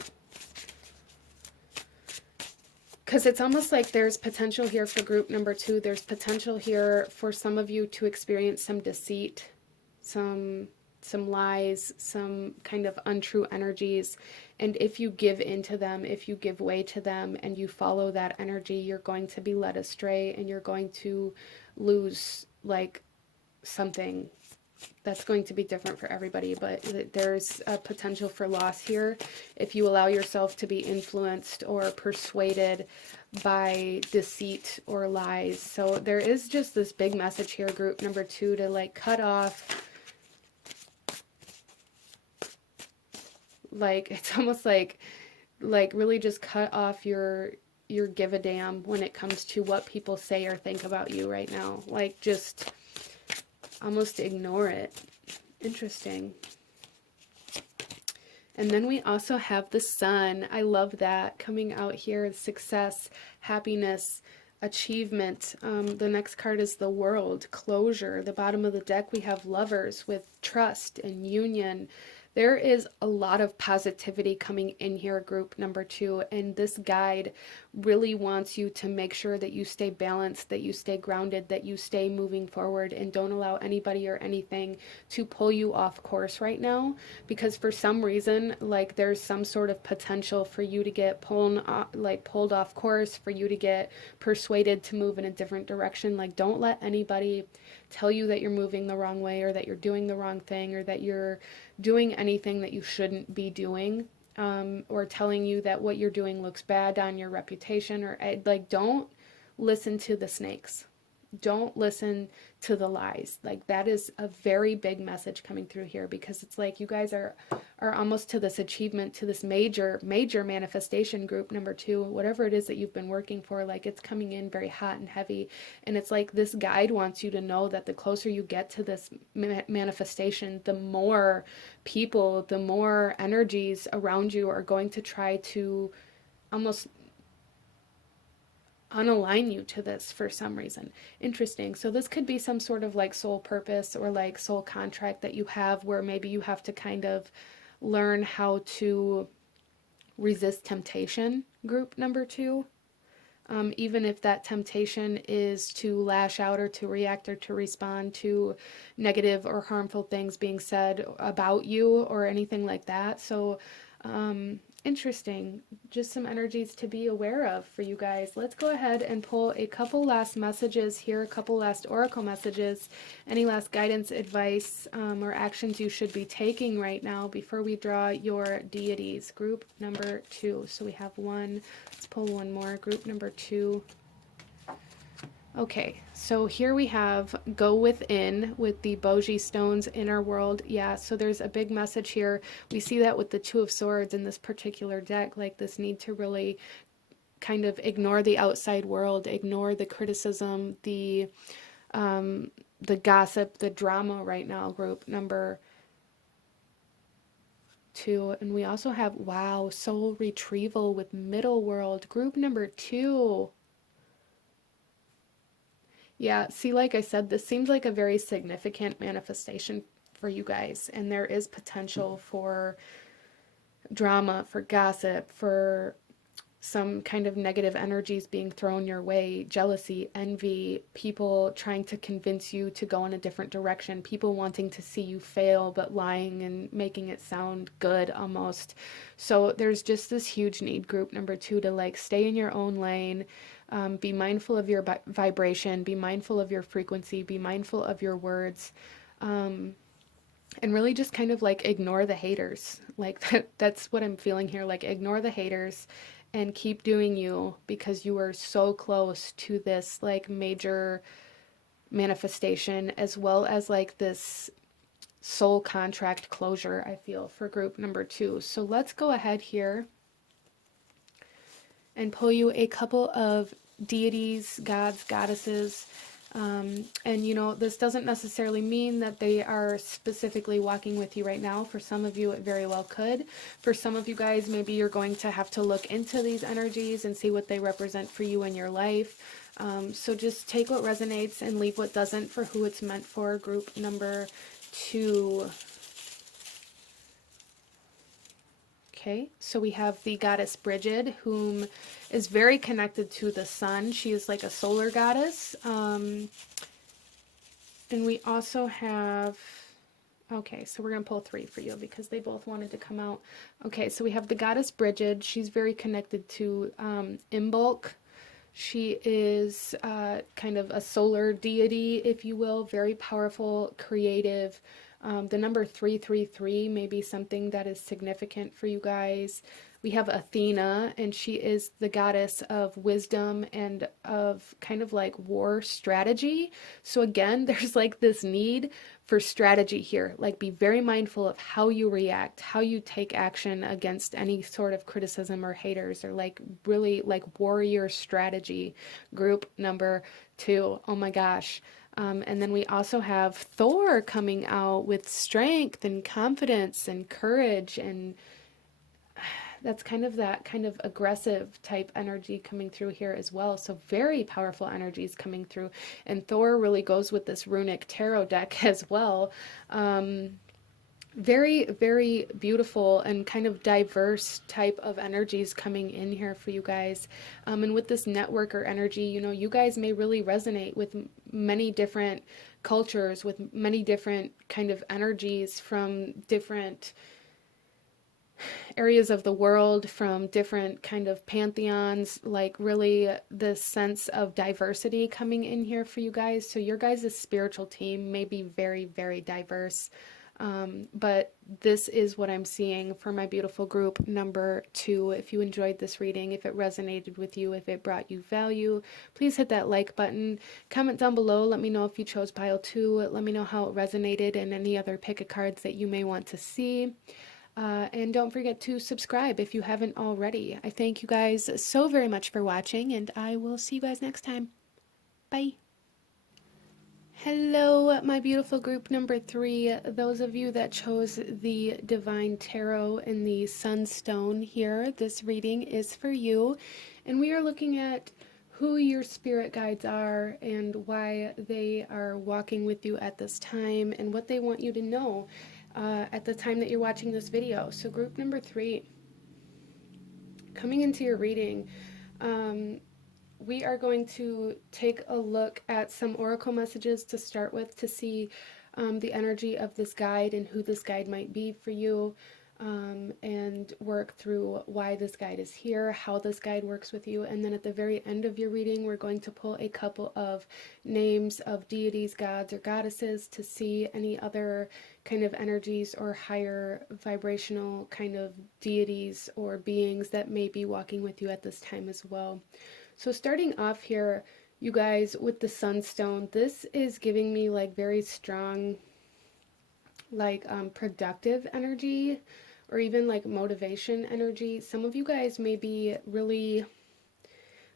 Because it's almost like there's potential here for group number 2. There's potential here for some of you to experience some deceit, some lies, some kind of untrue energies. And if you give into them, if you give way to them and you follow that energy, you're going to be led astray and you're going to lose like something that's going to be different for everybody. But there's a potential for loss here if you allow yourself to be influenced or persuaded by deceit or lies. So there is just this big message here, group number 2, to like cut off. Like it's almost like really just cut off your give a damn when it comes to what people say or think about you right now. Like just almost ignore it. Interesting. And then we also have the Sun. I love that coming out here. Success, happiness, achievement. The next card is the World, closure. The bottom of the deck we have Lovers with trust and union. There is a lot of positivity coming in here, group number 2, and this guide really wants you to make sure that you stay balanced, that you stay grounded, that you stay moving forward, and don't allow anybody or anything to pull you off course right now, because for some reason, like there's some sort of potential for you to get pulled off course, for you to get persuaded to move in a different direction. Like don't let anybody tell you that you're moving the wrong way or that you're doing the wrong thing or that you're doing anything that you shouldn't be doing, or telling you that what you're doing looks bad on your reputation, or like don't listen to the snakes. Don't listen to the lies. Like that is a very big message coming through here, because it's like you guys are almost to this achievement, to this major manifestation, group number 2, whatever it is that you've been working for. Like it's coming in very hot and heavy, and it's like this guide wants you to know that the closer you get to this manifestation, the more people, the more energies around you are going to try to almost unalign you to this for some reason. Interesting. So this could be some sort of like soul purpose or like soul contract that you have, where maybe you have to kind of learn how to resist temptation, group number 2. Even if that temptation is to lash out or to react or to respond to negative or harmful things being said about you or anything like that. So interesting. Just some energies to be aware of for you guys. Let's go ahead and pull a couple last messages here, a couple last oracle messages. Any last guidance, advice, or actions you should be taking right now before we draw your deities. Group number 2. So we have one. Let's pull one more. Group number 2. Okay, so here we have go within with the Boji stones, inner world. Yeah, so there's a big message here. We see that with the Two of Swords in this particular deck, like this need to really kind of ignore the outside world, ignore the criticism, the gossip, the drama right now, group number 2. And we also have, wow, soul retrieval with middle world, group number 2. Yeah, see, like I said, this seems like a very significant manifestation for you guys, and there is potential for drama, for gossip, for some kind of negative energies being thrown your way, jealousy, envy, people trying to convince you to go in a different direction, people wanting to see you fail but lying and making it sound good almost. So there's just this huge need, group number 2, to like stay in your own lane. Be mindful of your vibration, be mindful of your frequency, be mindful of your words, and really just kind of like ignore the haters. Like that's what I'm feeling here. Like ignore the haters and keep doing you, because you are so close to this like major manifestation, as well as like this soul contract closure, I feel, for group number 2. So let's go ahead here and pull you a couple of deities, gods, goddesses. And you know, this doesn't necessarily mean that they are specifically walking with you right now. For some of you, it very well could. For some of you guys, maybe you're going to have to look into these energies and see what they represent for you in your life. So just take what resonates and leave what doesn't for who it's meant for. Group number 2. Okay, so we have the goddess Bridget, whom is very connected to the sun. She is like a solar goddess. And we also have, okay, so we're going to pull 3 for you because they both wanted to come out. Okay, so we have the goddess Bridget. She's very connected to Imbolc. She is kind of a solar deity, if you will, very powerful, creative. The number 333 may be something that is significant for you guys. We have Athena, and she is the goddess of wisdom and of kind of like war strategy. So again, there's like this need for strategy here. Like be very mindful of how you react, how you take action against any sort of criticism or haters, or like really like warrior strategy. Group number 2. Oh my gosh. And then we also have Thor coming out with strength and confidence and courage, and that's kind of that kind of aggressive type energy coming through here as well. So very powerful energies coming through. And Thor really goes with this Runic Tarot deck as well. Very, very beautiful and kind of diverse type of energies coming in here for you guys. And with this networker energy, you know, you guys may really resonate with many different cultures, with many different kind of energies from different areas of the world, from different kind of pantheons, like really this sense of diversity coming in here for you guys. So your guys' spiritual team may be very, very diverse. But this is what I'm seeing for my beautiful group number 2. If you enjoyed this reading, if it resonated with you, if it brought you value, please hit that like button. Comment down below. Let me know if you chose pile 2. Let me know how it resonated and any other pick of cards that you may want to see. And don't forget to subscribe if you haven't already. I thank you guys so very much for watching, and I will see you guys next time. Bye. Hello, my beautiful group number 3. Those of you that chose the Divine Tarot and the Sunstone here, this reading is for you. And we are looking at who your spirit guides are and why they are walking with you at this time and what they want you to know at the time that you're watching this video. So group number 3, coming into your reading, we are going to take a look at some oracle messages to start with, to see the energy of this guide and who this guide might be for you, and work through why this guide is here, how this guide works with you. And then at the very end of your reading, we're going to pull a couple of names of deities, gods, or goddesses to see any other kind of energies or higher vibrational kind of deities or beings that may be walking with you at this time as well. So starting off here, you guys, with the Sunstone, this is giving me like very strong, like productive energy, or even like motivation energy. Some of you guys may be really,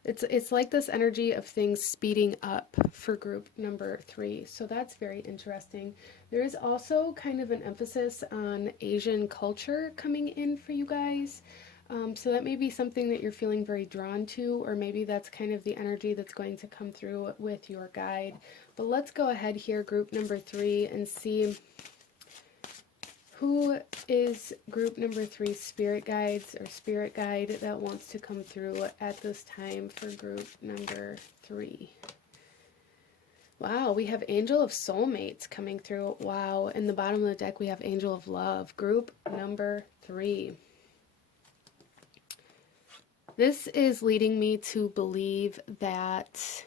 it's like this energy of things speeding up for group number 3. So that's very interesting. There is also kind of an emphasis on Asian culture coming in for you guys. So that may be something that you're feeling very drawn to, or maybe that's kind of the energy that's going to come through with your guide. But let's go ahead here, group number 3, and see who is group number 3 spirit guides or spirit guide that wants to come through at this time for group number 3. Wow, we have Angel of Soulmates coming through. Wow, in the bottom of the deck we have Angel of Love, group number 3. This is leading me to believe that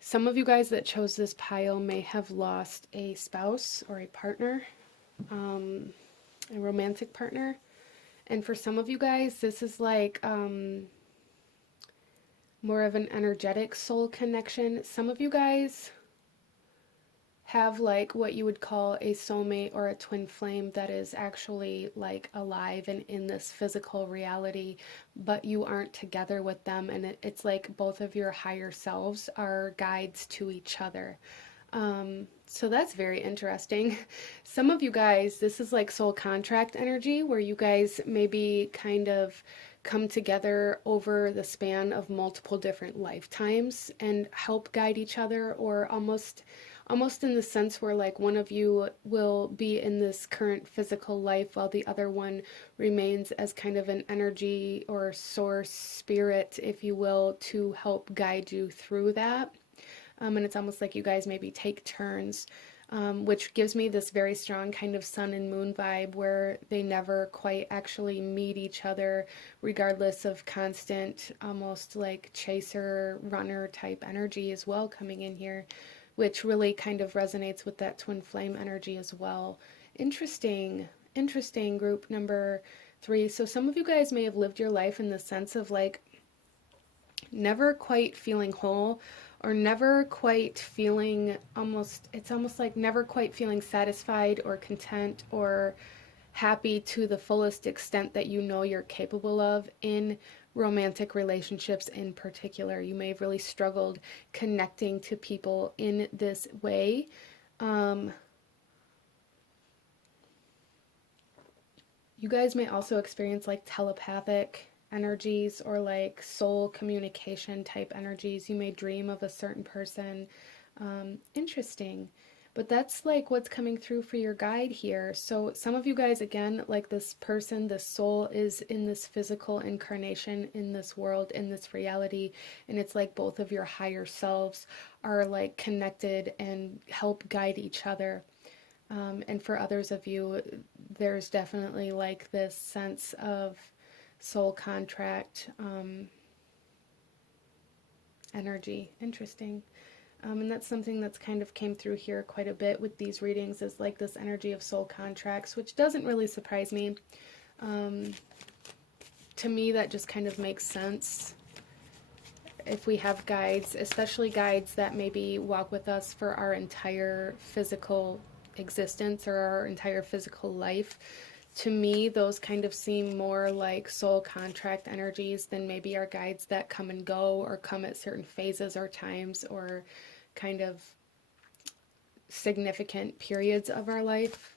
some of you guys that chose this pile may have lost a spouse or a partner, a romantic partner. And for some of you guys, this is like more of an energetic soul connection. Some of you guys have like what you would call a soulmate or a twin flame that is actually like alive and in this physical reality, but you aren't together with them, and it's like both of your higher selves are guides to each other. So that's very interesting. Some of you guys, this is like soul contract energy where you guys maybe kind of come together over the span of multiple different lifetimes and help guide each other, or almost in the sense where like one of you will be in this current physical life while the other one remains as kind of an energy or source spirit, if you will, to help guide you through that. And it's almost like you guys maybe take turns, which gives me this very strong kind of sun and moon vibe where they never quite actually meet each other, regardless of constant, almost like chaser, runner type energy as well coming in here, which really kind of resonates with that twin flame energy as well. Interesting, group number 3. So some of you guys may have lived your life in the sense of like never quite feeling whole, or never quite feeling it's almost like never quite feeling satisfied or content or happy to the fullest extent that you know you're capable of in romantic relationships in particular. You may have really struggled connecting to people in this way. You guys may also experience like telepathic energies or like soul communication type energies. You may dream of a certain person. Interesting. But that's like what's coming through for your guide here. So some of you guys, again, like this person, this soul is in this physical incarnation, in this world, in this reality. And it's like both of your higher selves are like connected and help guide each other. And for others of you, there's definitely like this sense of soul contract energy. Interesting. And that's something that's kind of came through here quite a bit with these readings, is like this energy of soul contracts, which doesn't really surprise me. To me, that just kind of makes sense. If we have guides, especially guides that maybe walk with us for our entire physical existence or our entire physical life, to me, those kind of seem more like soul contract energies than maybe our guides that come and go or come at certain phases or times or kind of significant periods of our life,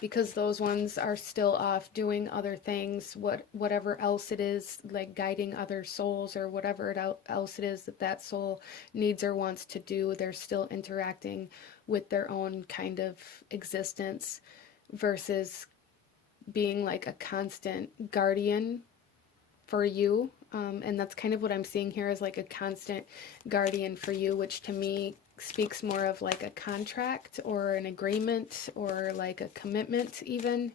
because those ones are still off doing other things, whatever else it is, like guiding other souls or whatever else it is that soul needs or wants to do. They're still interacting with their own kind of existence versus being like a constant guardian for you. And that's kind of what I'm seeing here, is like a constant guardian for you, which to me speaks more of like a contract or an agreement or like a commitment even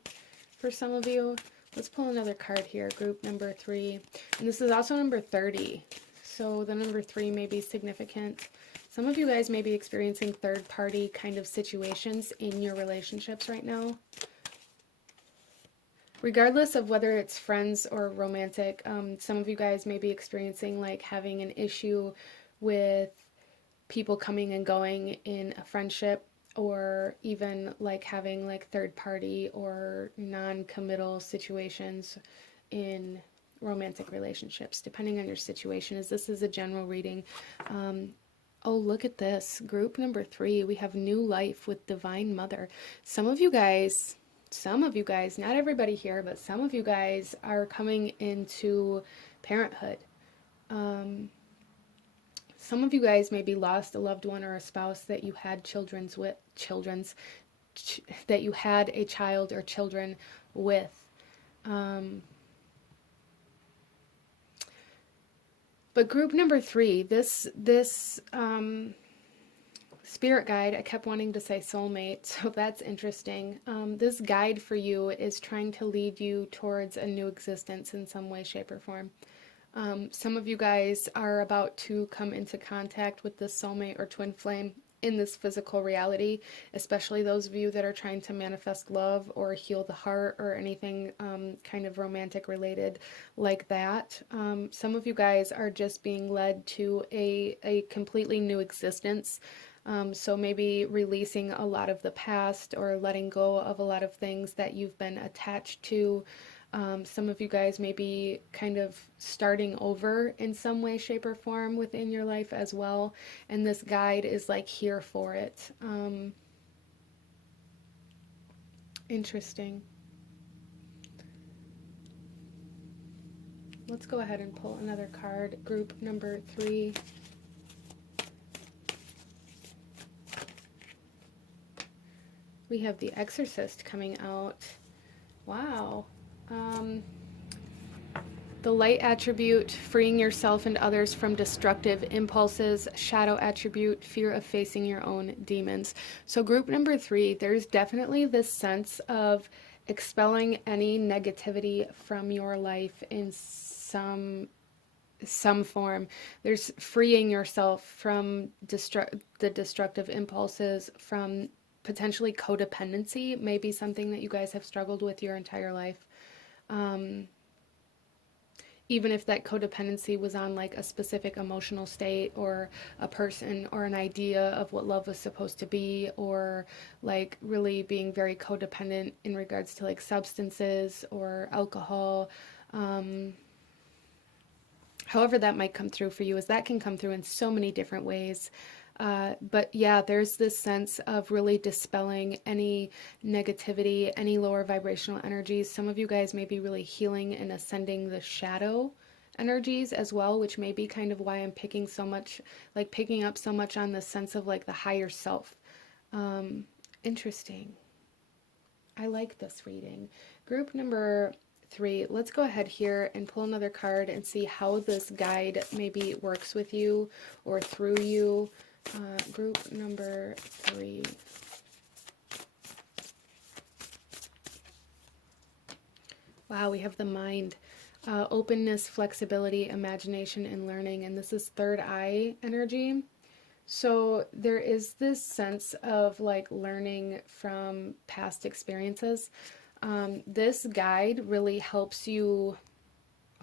for some of you. Let's pull another card here, group number 3. And this is also number 30. So the number 3 may be significant. Some of you guys may be experiencing third-party kind of situations in your relationships right now. Regardless of whether it's friends or romantic, some of you guys may be experiencing like having an issue with people coming and going in a friendship, or even like having like third-party or non-committal situations in romantic relationships, depending on your situation, as this is a general reading. Oh, look at this. Group number 3, we have new life with Divine Mother. Some of you guys, some of you guys, not everybody here, but some of you guys are coming into parenthood. Some of you guys maybe lost a loved one or a spouse that you had that you had a child or children with. But group number 3, this spirit guide, I kept wanting to say soulmate, so that's interesting. This guide for you is trying to lead you towards a new existence in some way, shape, or form. Some of you guys are about to come into contact with this soulmate or twin flame in this physical reality, especially those of you that are trying to manifest love or heal the heart or anything kind of romantic related like that. Some of you guys are just being led to a completely new existence. So maybe releasing a lot of the past or letting go of a lot of things that you've been attached to. Some of you guys may be kind of starting over in some way, shape, or form within your life as well. And this guide is like here for it. Interesting. Let's go ahead and pull another card. Group number 3. We have the Exorcist coming out. Wow. The light attribute, freeing yourself and others from destructive impulses. Shadow attribute, fear of facing your own demons. So group number 3, there's definitely this sense of expelling any negativity from your life in some form. There's freeing yourself from the destructive impulses, from potentially codependency, maybe something that you guys have struggled with your entire life. Even if that codependency was on like a specific emotional state or a person or an idea of what love was supposed to be, or like really being very codependent in regards to like substances or alcohol. However that might come through for you, as that can come through in so many different ways. But yeah, there's this sense of really dispelling any negativity, any lower vibrational energies. Some of you guys may be really healing and ascending the shadow energies as well, which may be kind of why I'm picking up so much on the sense of like the higher self. Interesting. I like this reading. Group number 3, let's go ahead here and pull another card and see how this guide maybe works with you or through you. Group number 3. Wow, we have the mind. Openness, flexibility, imagination, and learning. And this is third eye energy. So there is this sense of like learning from past experiences. This guide really helps you.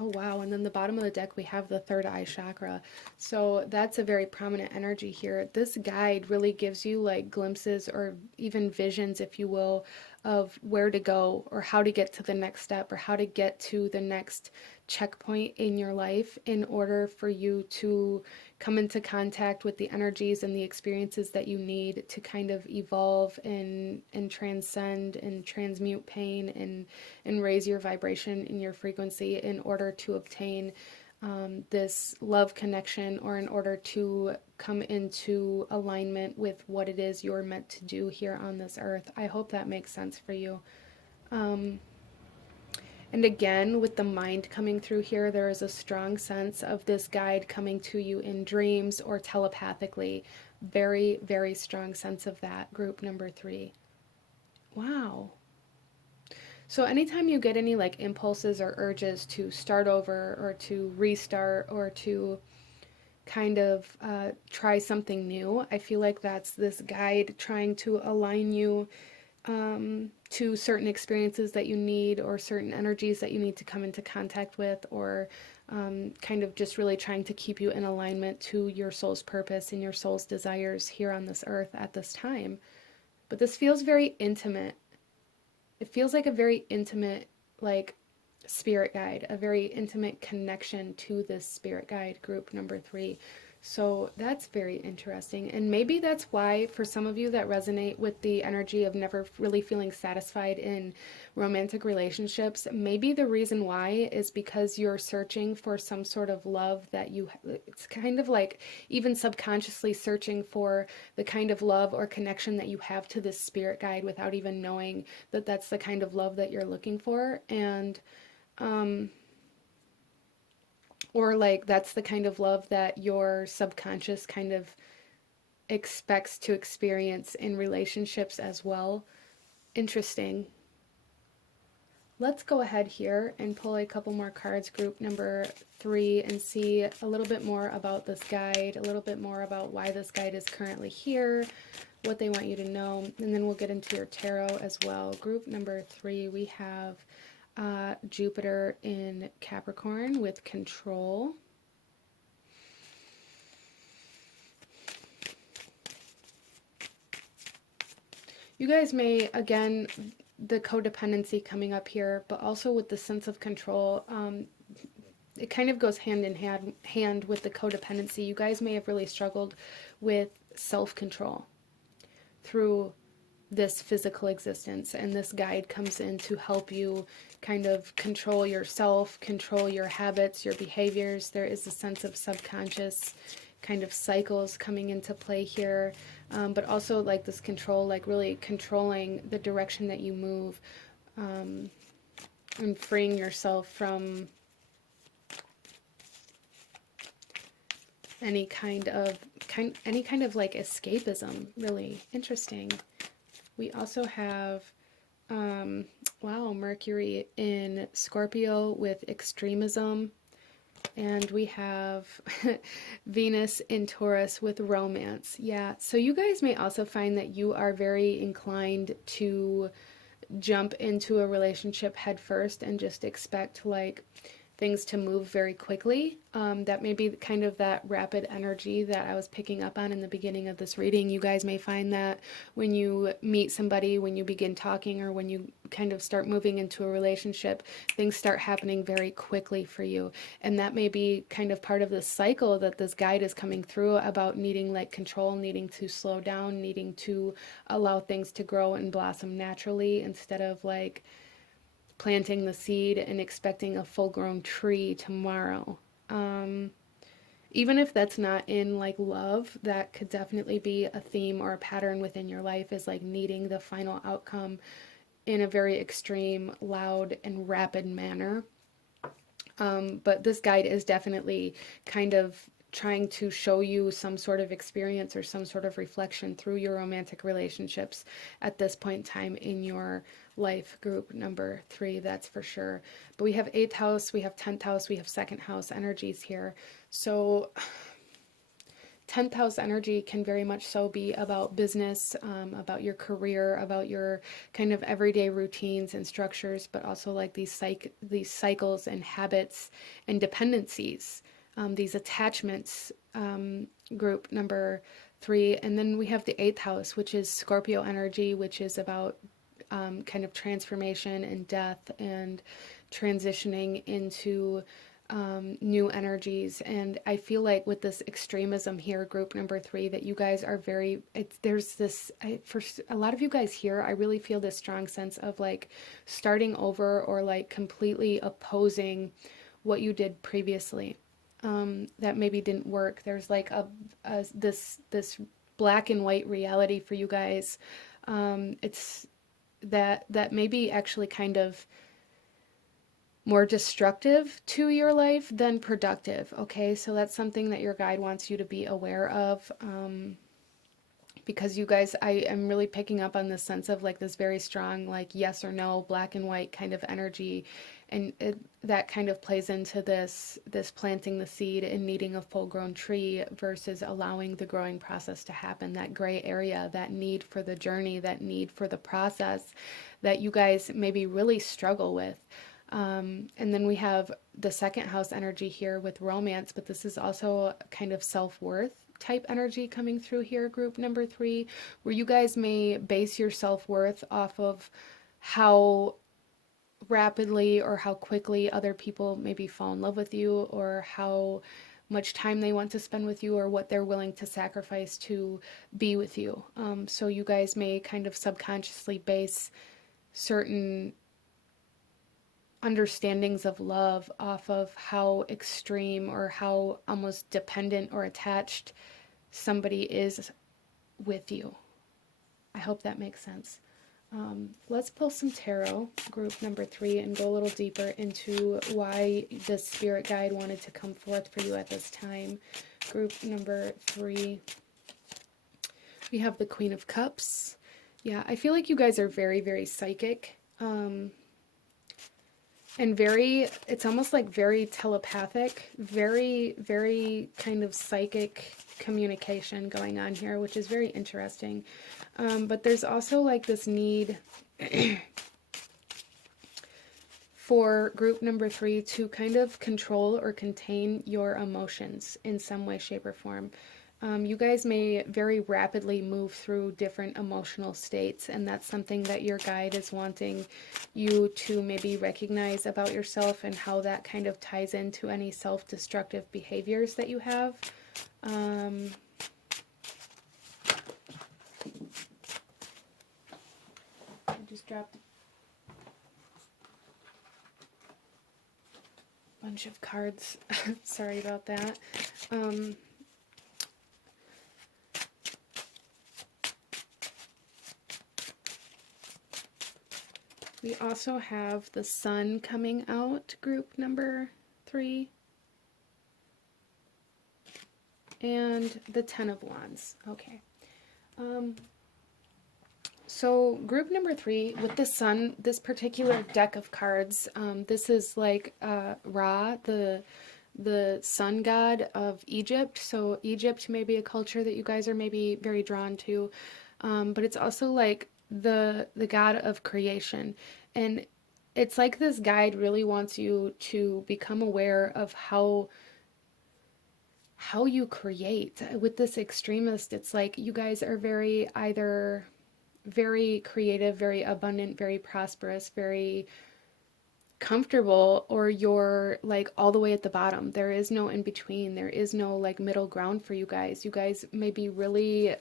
Oh, wow. And then the bottom of the deck, we have the third eye chakra. So that's a very prominent energy here. This guide really gives you like glimpses or even visions, if you will, of where to go or how to get to the next step or how to get to the next checkpoint in your life in order for you to come into contact with the energies and the experiences that you need to kind of evolve and transcend and transmute pain and raise your vibration and your frequency in order to obtain this love connection, or in order to come into alignment with what it is you're meant to do here on this earth. I hope that makes sense for you. And again, with the mind coming through here, there is a strong sense of this guide coming to you in dreams or telepathically. Very, very strong sense of that, group number 3. Wow. So anytime you get any like impulses or urges to start over or to restart or to kind of try something new, I feel like that's this guide trying to align you to certain experiences that you need, or certain energies that you need to come into contact with, or kind of just really trying to keep you in alignment to your soul's purpose and your soul's desires here on this earth at this time. But this feels very intimate. It feels like a very intimate, like, spirit guide, a very intimate connection to this spirit guide, group number 3. So that's very interesting. And maybe that's why, for some of you that resonate with the energy of never really feeling satisfied in romantic relationships, maybe the reason why is because you're searching for some sort of love that it's kind of like even subconsciously searching for the kind of love or connection that you have to this spirit guide without even knowing that that's the kind of love that you're looking for. And, or like that's the kind of love that your subconscious kind of expects to experience in relationships as well. Interesting. Let's go ahead here and pull a couple more cards, group number 3, and see a little bit more about this guide, a little bit more about why this guide is currently here, what they want you to know, and then we'll get into your tarot as well. Group number 3, we have Jupiter in Capricorn with control. You guys may, again, the codependency coming up here, but also with the sense of control. It kind of goes hand in hand with the codependency. You guys may have really struggled with self-control through this physical existence, and this guide comes in to help you kind of control yourself, control your habits, your behaviors. There is a sense of subconscious kind of cycles coming into play here, but also like this control, like really controlling the direction that you move, and freeing yourself from any kind of like escapism. Really interesting. We also have wow, Mercury in Scorpio with extremism. And we have Venus in Taurus with romance. Yeah, so you guys may also find that you are very inclined to jump into a relationship head first and just expect like things to move very quickly. That may be kind of that rapid energy that I was picking up on in the beginning of this reading. You guys may find that when you meet somebody, when you begin talking, or when you kind of start moving into a relationship, things start happening very quickly for you. And that may be kind of part of the cycle that this guide is coming through about needing like control, needing to slow down, needing to allow things to grow and blossom naturally instead of like planting the seed and expecting a full-grown tree tomorrow. Even if that's not in like love, that could definitely be a theme or a pattern within your life, is like needing the final outcome in a very extreme, loud, and rapid manner. But this guide is definitely kind of trying to show you some sort of experience or some sort of reflection through your romantic relationships at this point in time in your life. Group number 3, that's for sure. But we have 8th house, we have 10th house, we have 2nd house energies here. So 10th house energy can very much so be about business, about your career, about your kind of everyday routines and structures, but also like these cycles and habits and dependencies, these attachments. Group number 3. And then we have the 8th house, which is Scorpio energy, which is about kind of transformation and death and transitioning into new energies. And I feel like with this extremism here, group number 3, that you guys are very, there's this, for a lot of you guys here, I really feel this strong sense of like starting over or like completely opposing what you did previously, that maybe didn't work. There's like this black and white reality for you guys. It's that may be actually kind of more destructive to your life than productive. Okay, so that's something that your guide wants you to be aware of, because you guys, I am really picking up on this sense of like this very strong like yes or no, black and white kind of energy, and that kind of plays into this planting the seed and needing a full-grown tree versus allowing the growing process to happen. That gray area, that need for the journey, that need for the process that you guys maybe really struggle with. And then we have the 2nd house energy here with romance, but this is also kind of self-worth type energy coming through here, group number 3, where you guys may base your self-worth off of how rapidly or how quickly other people maybe fall in love with you, or how much time they want to spend with you or what they're willing to sacrifice to be with you. So you guys may kind of subconsciously base certain understandings of love off of how extreme or how almost dependent or attached somebody is with you. I hope that makes sense. Let's pull some tarot, group number 3, and go a little deeper into why the spirit guide wanted to come forth for you at this time. Group number 3, we have the Queen of Cups. Yeah, I feel like you guys are very, very psychic. And very, it's almost like very telepathic, very, very kind of psychic communication going on here, which is very interesting. But there's also like this need for group number 3 to kind of control or contain your emotions in some way, shape, or form. You guys may very rapidly move through different emotional states, and that's something that your guide is wanting you to maybe recognize about yourself and how that kind of ties into any self-destructive behaviors that you have. I just dropped a bunch of cards. Sorry about that. We also have the Sun coming out, group number 3, and the Ten of Wands. Okay. So group number 3 with the Sun, this particular deck of cards, this is like Ra, the sun god of Egypt. So Egypt may be a culture that you guys are maybe very drawn to, but it's also like the god of creation. And it's like this guide really wants you to become aware of how you create. With this extremist, it's like you guys are very either very creative, very abundant, very prosperous, very comfortable, or you're like all the way at the bottom. There is no in between. There is no like middle ground for you guys. You guys maybe really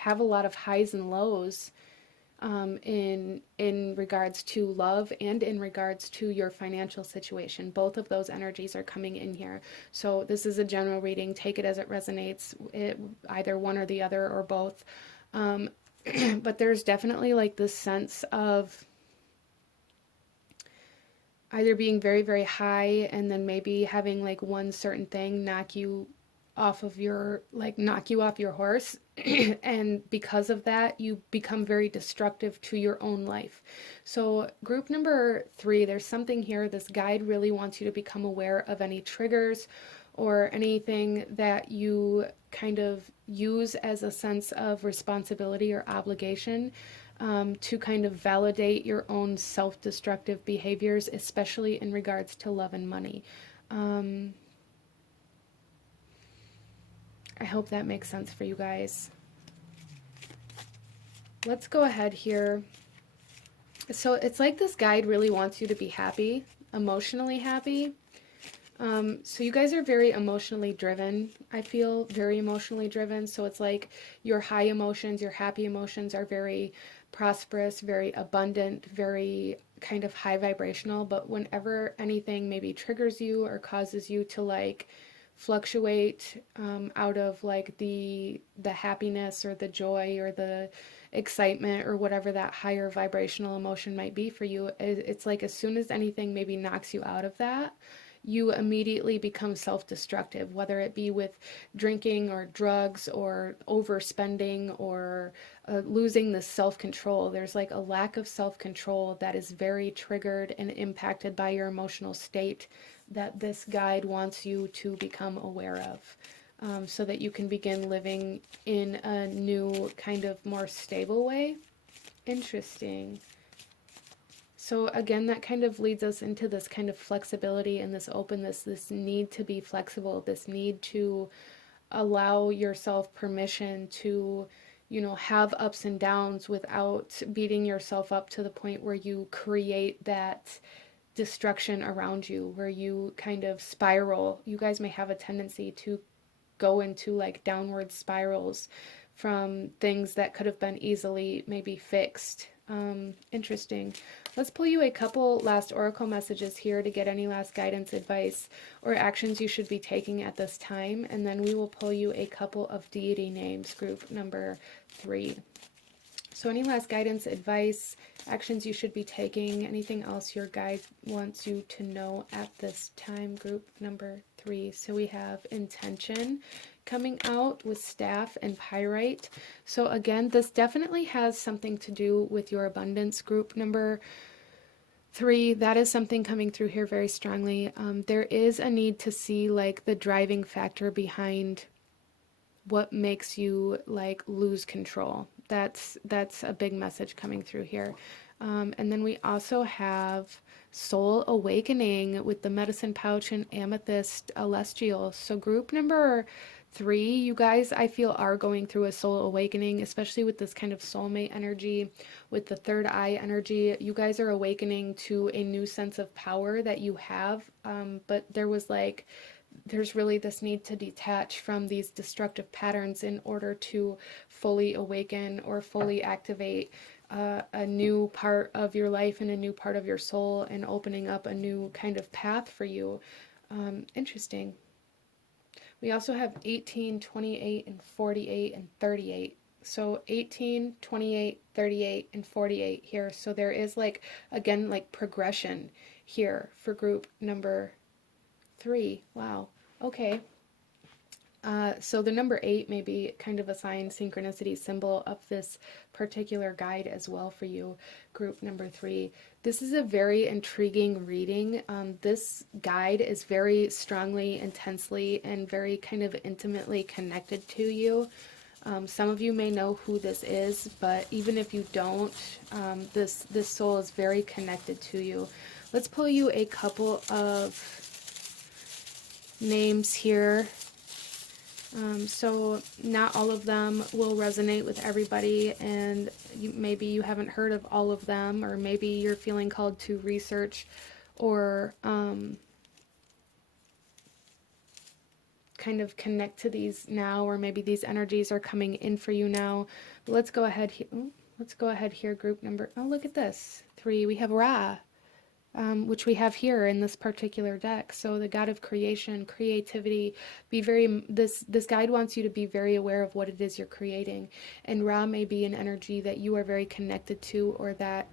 have a lot of highs and lows in regards to love and in regards to your financial situation. Both of those energies are coming in here. So this is a general reading. Take it as it resonates, either one or the other or both. But there's definitely like this sense of either being very, very high and then maybe having like one certain thing knock you off your horse. And because of that, you become very destructive to your own life. So group number 3, there's something here. This guide really wants you to become aware of any triggers or anything that you kind of use as a sense of responsibility or obligation, to kind of validate your own self-destructive behaviors, especially in regards to love and money. I hope that makes sense for you guys. Let's go ahead here. So it's like this guide really wants you to be happy, emotionally happy. So you guys are very emotionally driven. I feel very emotionally driven. So it's like your high emotions, your happy emotions are very prosperous, very abundant, very kind of high vibrational. But whenever anything maybe triggers you or causes you to like fluctuate out of like the happiness or the joy or the excitement or whatever that higher vibrational emotion might be for you, it's like as soon as anything maybe knocks you out of that, you immediately become self-destructive, whether it be with drinking or drugs or overspending or losing the self-control. There's like a lack of self-control that is very triggered and impacted by your emotional state that this guide wants you to become aware of, so that you can begin living in a new kind of more stable way. Interesting. So again, that kind of leads us into this kind of flexibility and this openness, this need to be flexible, this need to allow yourself permission to, you know, have ups and downs without beating yourself up to the point where you create that destruction around you, where you kind of spiral. You guys may have a tendency to go into like downward spirals from things that could have been easily maybe fixed. Interesting. Let's pull you a couple last oracle messages here to get any last guidance, advice, or actions you should be taking at this time. And then we will pull you a couple of deity names, group number 3. So any last guidance, advice, actions you should be taking, anything else your guide wants you to know at this time, group number 3. So we have intention coming out with staff and pyrite. So again, this definitely has something to do with your abundance, group number 3. That is something coming through here very strongly. There is a need to see like the driving factor behind what makes you like lose control. That's a big message coming through here. And then we also have soul awakening with the medicine pouch and amethyst celestial. So group number 3, you guys, I feel, are going through a soul awakening, especially with this kind of soulmate energy, with the third eye energy. You guys are awakening to a new sense of power that you have. But there's really this need to detach from these destructive patterns in order to fully awaken or fully activate a new part of your life and a new part of your soul, and opening up a new kind of path for you. Interesting. We also have 18, 28, and 48, and 38. So 18, 28, 38, and 48 here. So there is like, again, like progression here for group number 3. Wow. Okay. So the number 8 may be kind of a sign, synchronicity symbol of this particular guide as well for you, group number 3. This is a very intriguing reading. This guide is very strongly, intensely, and very kind of intimately connected to you. Some of you may know who this is, but even if you don't, this soul is very connected to you. Let's pull you a couple of names here. So not all of them will resonate with everybody, and maybe you haven't heard of all of them, or maybe you're feeling called to research or kind of connect to these now, or maybe these energies are coming in for you now. But let's go ahead here. Let's go ahead here, group number. Oh, look at this. 3. We have Ra. Which we have here in this particular deck. So the god of creation, creativity, this guide wants you to be very aware of what it is you're creating. And Ra may be an energy that you are very connected to, or that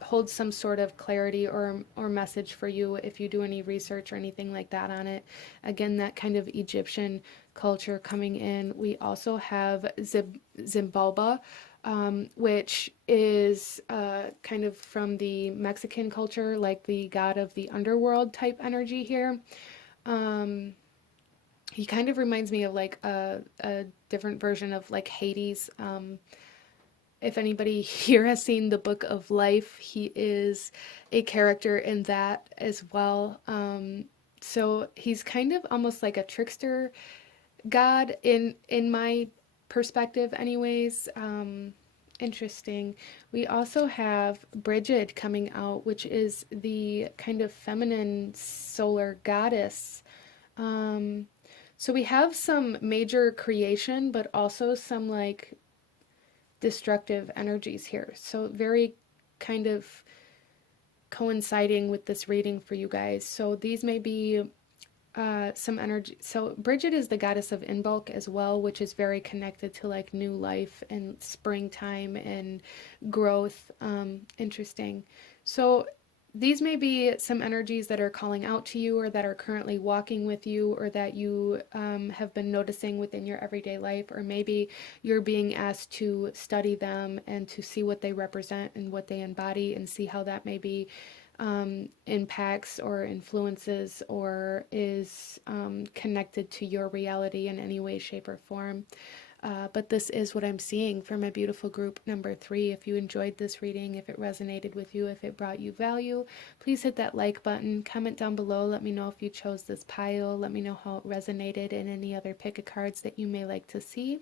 holds some sort of clarity or message for you if you do any research or anything like that on it. Again, that kind of Egyptian culture coming in. We also have Zimbalba, which is kind of from the Mexican culture, like the god of the underworld type energy here. He kind of reminds me of like a different version of like Hades. If anybody here has seen the Book of Life, he is a character in that as well. So he's kind of almost like a trickster god in my perspective anyways. Interesting. We also have Bridget coming out, which is the kind of feminine solar goddess. So we have some major creation, but also some like destructive energies here. So very kind of coinciding with this reading for you guys. So these may be some energy. So Bridget is the goddess of Inbulk as well, which is very connected to like new life and springtime and growth. Interesting. So these may be some energies that are calling out to you, or that are currently walking with you, or that you have been noticing within your everyday life, or maybe you're being asked to study them and to see what they represent and what they embody, and see how that maybe impacts or influences or is connected to your reality in any way, shape, or form. But this is what I'm seeing for my beautiful group number 3. If you enjoyed this reading, if it resonated with you, if it brought you value, please hit that like button, comment down below, let me know if you chose this pile, let me know how it resonated, and any other pick of cards that you may like to see.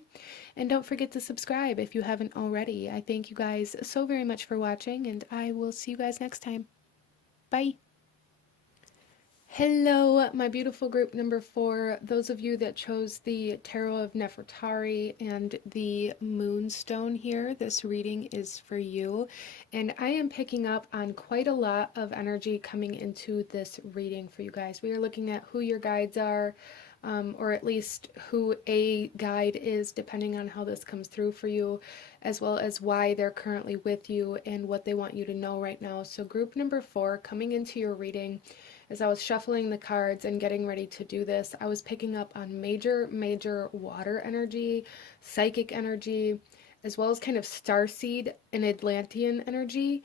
And don't forget to subscribe if you haven't already. I thank you guys so very much for watching, and I will see you guys next time. Bye. Hello, my beautiful group number 4. Those of you that chose the Tarot of Nefertari and the Moonstone here, this reading is for you. And I am picking up on quite a lot of energy coming into this reading for you guys. We are looking at who your guides are, or at least who a guide is, depending on how this comes through for you, as well as why they're currently with you and what they want you to know right now. So group number 4, coming into your reading, as I was shuffling the cards and getting ready to do this, I was picking up on major water energy, psychic energy, as well as kind of starseed and Atlantean energy.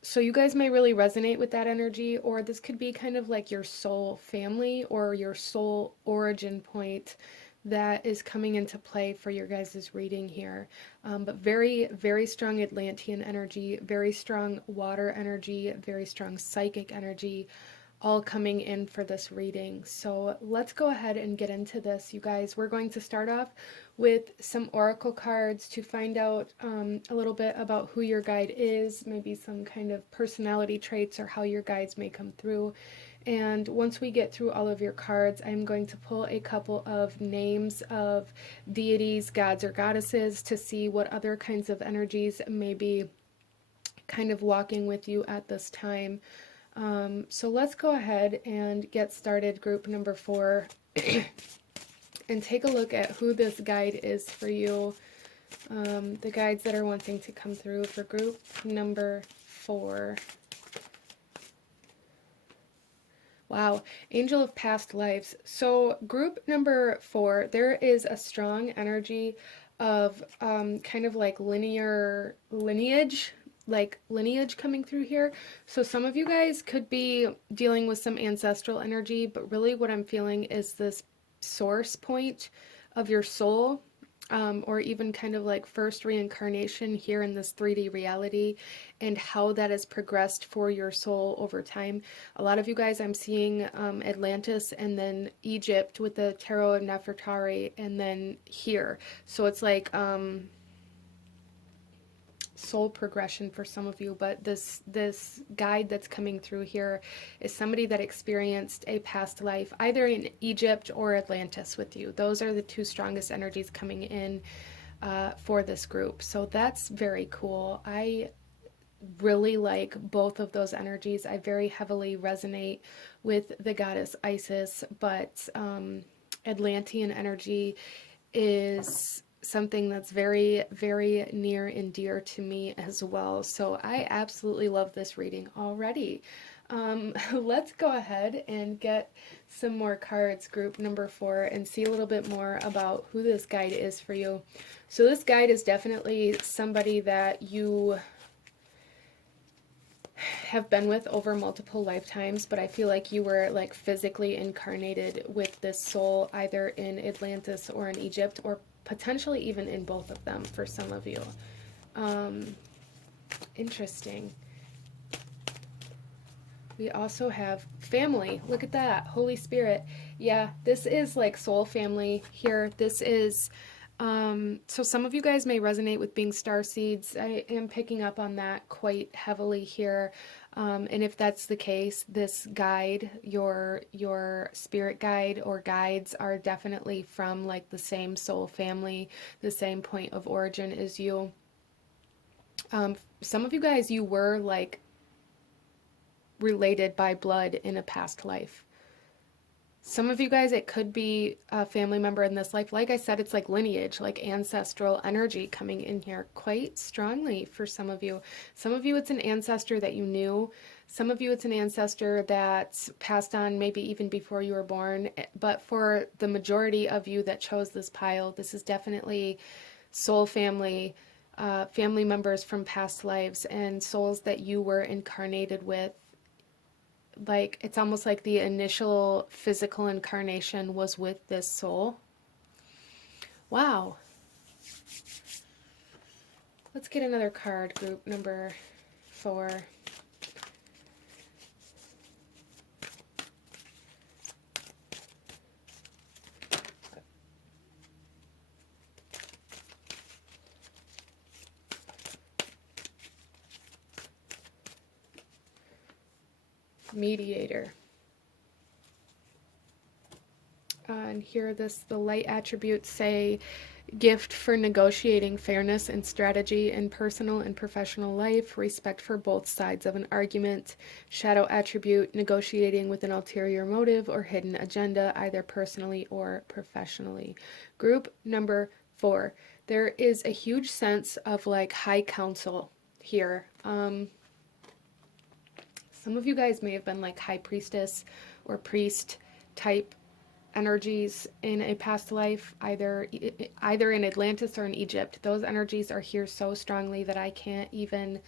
So you guys may really resonate with that energy, or this could be kind of like your soul family or your soul origin point that is coming into play for your guys' reading here. But very strong Atlantean energy, very strong water energy, very strong psychic energy, all coming in for this reading. So let's go ahead and get into this, you guys. We're going to start off with some oracle cards to find out a little bit about who your guide is, maybe some kind of personality traits or how your guides may come through. And once we get through all of your cards, I'm going to pull a couple of names of deities, gods, or goddesses to see what other kinds of energies may be kind of walking with you at this time. So let's go ahead and get started, group number 4, and take a look at who this guide is for you, the guides that are wanting to come through for group number 4. Wow, Angel of Past Lives. So group number 4, there is a strong energy of kind of like lineage coming through here. So some of you guys could be dealing with some ancestral energy, but really what I'm feeling is this source point of your soul, or even kind of like first reincarnation here in this 3D reality, and how that has progressed for your soul over time. A lot of you guys, I'm seeing Atlantis and then Egypt with the Tarot of Nefertari, and then here. So it's like soul progression for some of you, but this guide that's coming through here is somebody that experienced a past life either in Egypt or Atlantis with you. Those are the two strongest energies coming in for this group. So that's very cool. I really like both of those energies. I very heavily resonate with the goddess Isis, but Atlantean energy is something that's very near and dear to me as well. So I absolutely love this reading already. Let's go ahead and get some more cards, group number 4, and see a little bit more about who this guide is for you. So this guide is definitely somebody that you have been with over multiple lifetimes, but I feel like you were like physically incarnated with this soul either in Atlantis or in Egypt, or potentially even in both of them for some of you. Interesting. We also have family. Look at that. Holy Spirit. Yeah, this is like soul family here. This is, so some of you guys may resonate with being starseeds. I am picking up on that quite heavily here. And if that's the case, this guide, your spirit guide or guides are definitely from like the same soul family, the same point of origin as you. Some of you guys, you were like related by blood in a past life. Some of you guys, it could be a family member in this life. Like I said, it's like lineage, like ancestral energy coming in here quite strongly for some of you. Some of you, it's an ancestor that you knew. Some of you, it's an ancestor that's passed on maybe even before you were born. But for the majority of you that chose this pile, this is definitely soul family, family members from past lives and souls that you were incarnated with. Like, it's almost like the initial physical incarnation was with this soul. Wow. Let's get another card, group number 4. mediator. And here the light attributes say gift for negotiating fairness and strategy in personal and professional life, respect for both sides of an argument, shadow attribute, negotiating with an ulterior motive or hidden agenda, either personally or professionally. Group number 4. There is a huge sense of like high council here. Some of you guys may have been like high priestess or priest type energies in a past life, either in Atlantis or in Egypt. Those energies are here so strongly that I can't even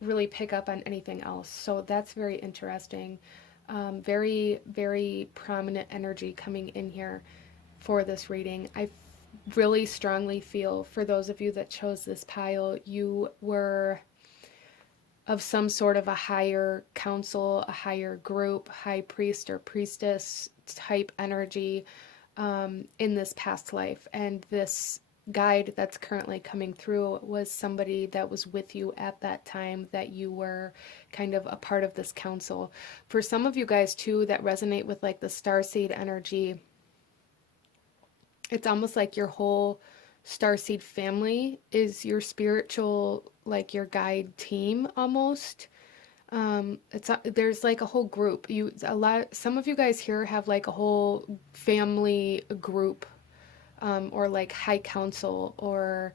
really pick up on anything else. So that's very interesting. Very, very prominent energy coming in here for this reading. I really strongly feel for those of you that chose this pile, you were of some sort of a higher council, a higher group, high priest or priestess type energy in this past life. And this guide that's currently coming through was somebody that was with you at that time, that you were kind of a part of this council. For some of you guys too that resonate with like the starseed energy, it's almost like your whole starseed family is your spiritual, like your guide team almost. There's like a whole group. Some of you guys here have like a whole family group, or like high council or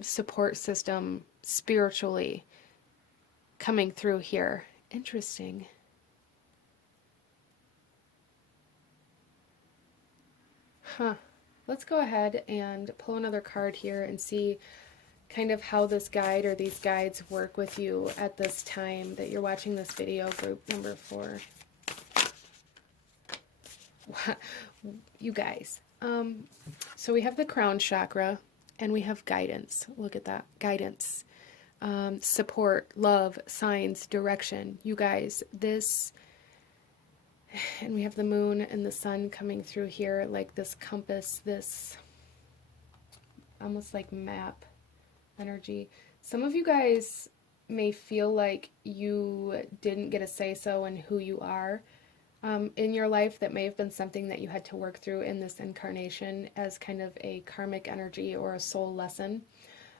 support system spiritually coming through here. Interesting. Huh. Let's go ahead and pull another card here and see kind of how this guide or these guides work with you at this time that you're watching this video, group number 4. You guys. So we have the crown chakra and we have guidance. Look at that. Guidance. Support, love, signs, direction. You guys, this... And we have the moon and the sun coming through here, like this compass, this almost like map energy. Some of you guys may feel like you didn't get a say-so in who you are in your life. That may have been something that you had to work through in this incarnation as kind of a karmic energy or a soul lesson.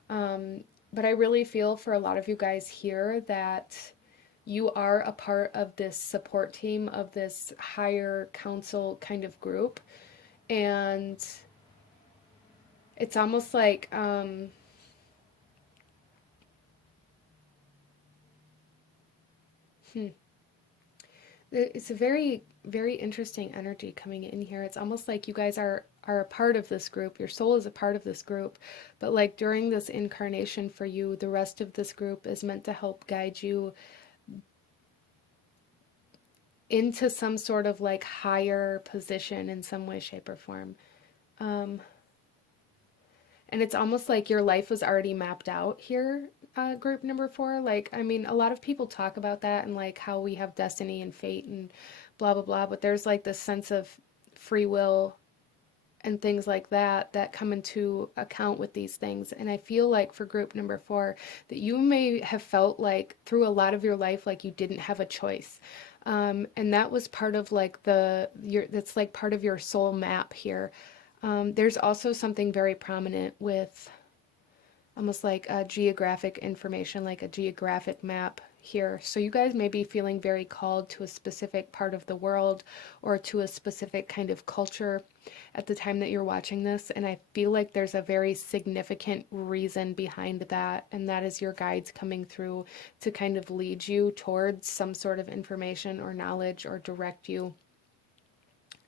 But I really feel for a lot of you guys here that you are a part of this support team, of this higher council kind of group. And it's almost like, it's a very, very interesting energy coming in here. It's almost like you guys are a part of this group. Your soul is a part of this group. But like during this incarnation for you, the rest of this group is meant to help guide you into some sort of like higher position in some way, shape, or form. And it's almost like your life was already mapped out here, group number 4. Like, I mean, a lot of people talk about that and like how we have destiny and fate and blah, blah, blah. But there's like this sense of free will and things like that that come into account with these things. And I feel like for group number 4 that you may have felt like through a lot of your life like you didn't have a choice. And that was part of like that's like part of your soul map here. There's also something very prominent with almost like a geographic information, like a geographic map here. So you guys may be feeling very called to a specific part of the world or to a specific kind of culture at the time that you're watching this. And I feel like there's a very significant reason behind that. And that is your guides coming through to kind of lead you towards some sort of information or knowledge or direct you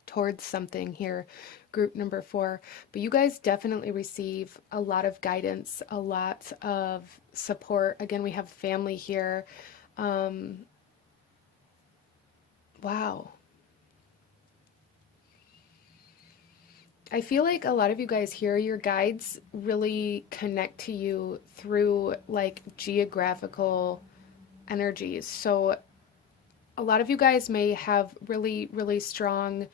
towards something here, group number 4. But you guys definitely receive a lot of guidance, a lot of support. Again, we have family here. Wow. I feel like a lot of you guys here, your guides really connect to you through like geographical energies. So a lot of you guys may have really, really strong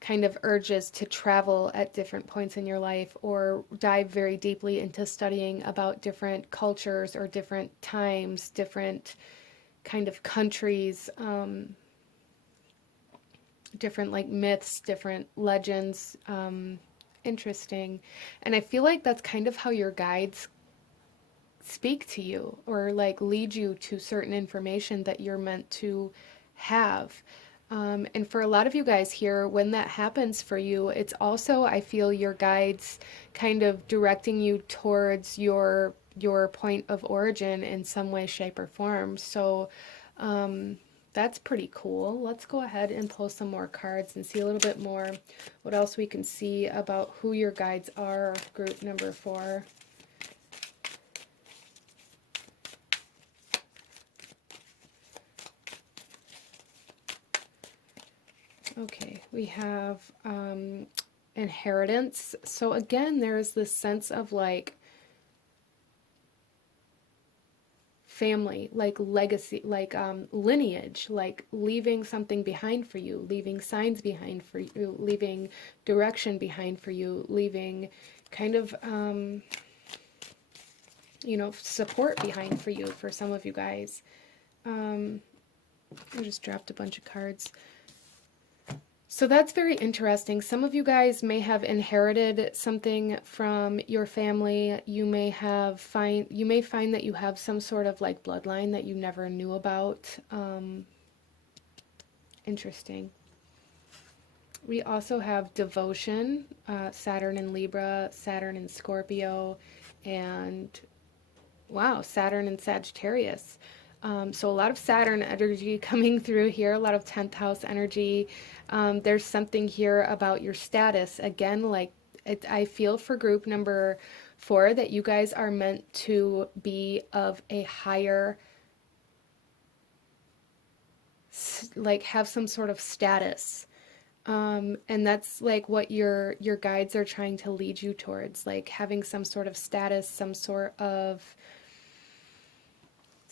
kind of urges to travel at different points in your life or dive very deeply into studying about different cultures or different times, different kind of countries, different like myths, different legends. Interesting. And I feel like that's kind of how your guides speak to you, or like lead you to certain information that you're meant to have. And for a lot of you guys here, when that happens for you, it's also, I feel, your guides kind of directing you towards your point of origin in some way, shape, or form. So that's pretty cool. Let's go ahead and pull some more cards and see a little bit more what else we can see about who your guides are, group number 4. Okay, we have inheritance. So again, there's this sense of like family, like legacy, like lineage, like leaving something behind for you, leaving signs behind for you, leaving direction behind for you, leaving kind of, you know, support behind for you, for some of you guys. I just dropped a bunch of cards. So that's very interesting. Some of you guys may have inherited something from your family. You may find that you have some sort of like bloodline that you never knew about. Interesting. We also have devotion, Saturn in Libra, Saturn in Scorpio, and wow, Saturn in Sagittarius. So a lot of Saturn energy coming through here, a lot of 10th house energy. There's something here about your status. Again, like I feel for group number 4 that you guys are meant to be of a higher, like have some sort of status. And that's like what your guides are trying to lead you towards, like having some sort of status, some sort of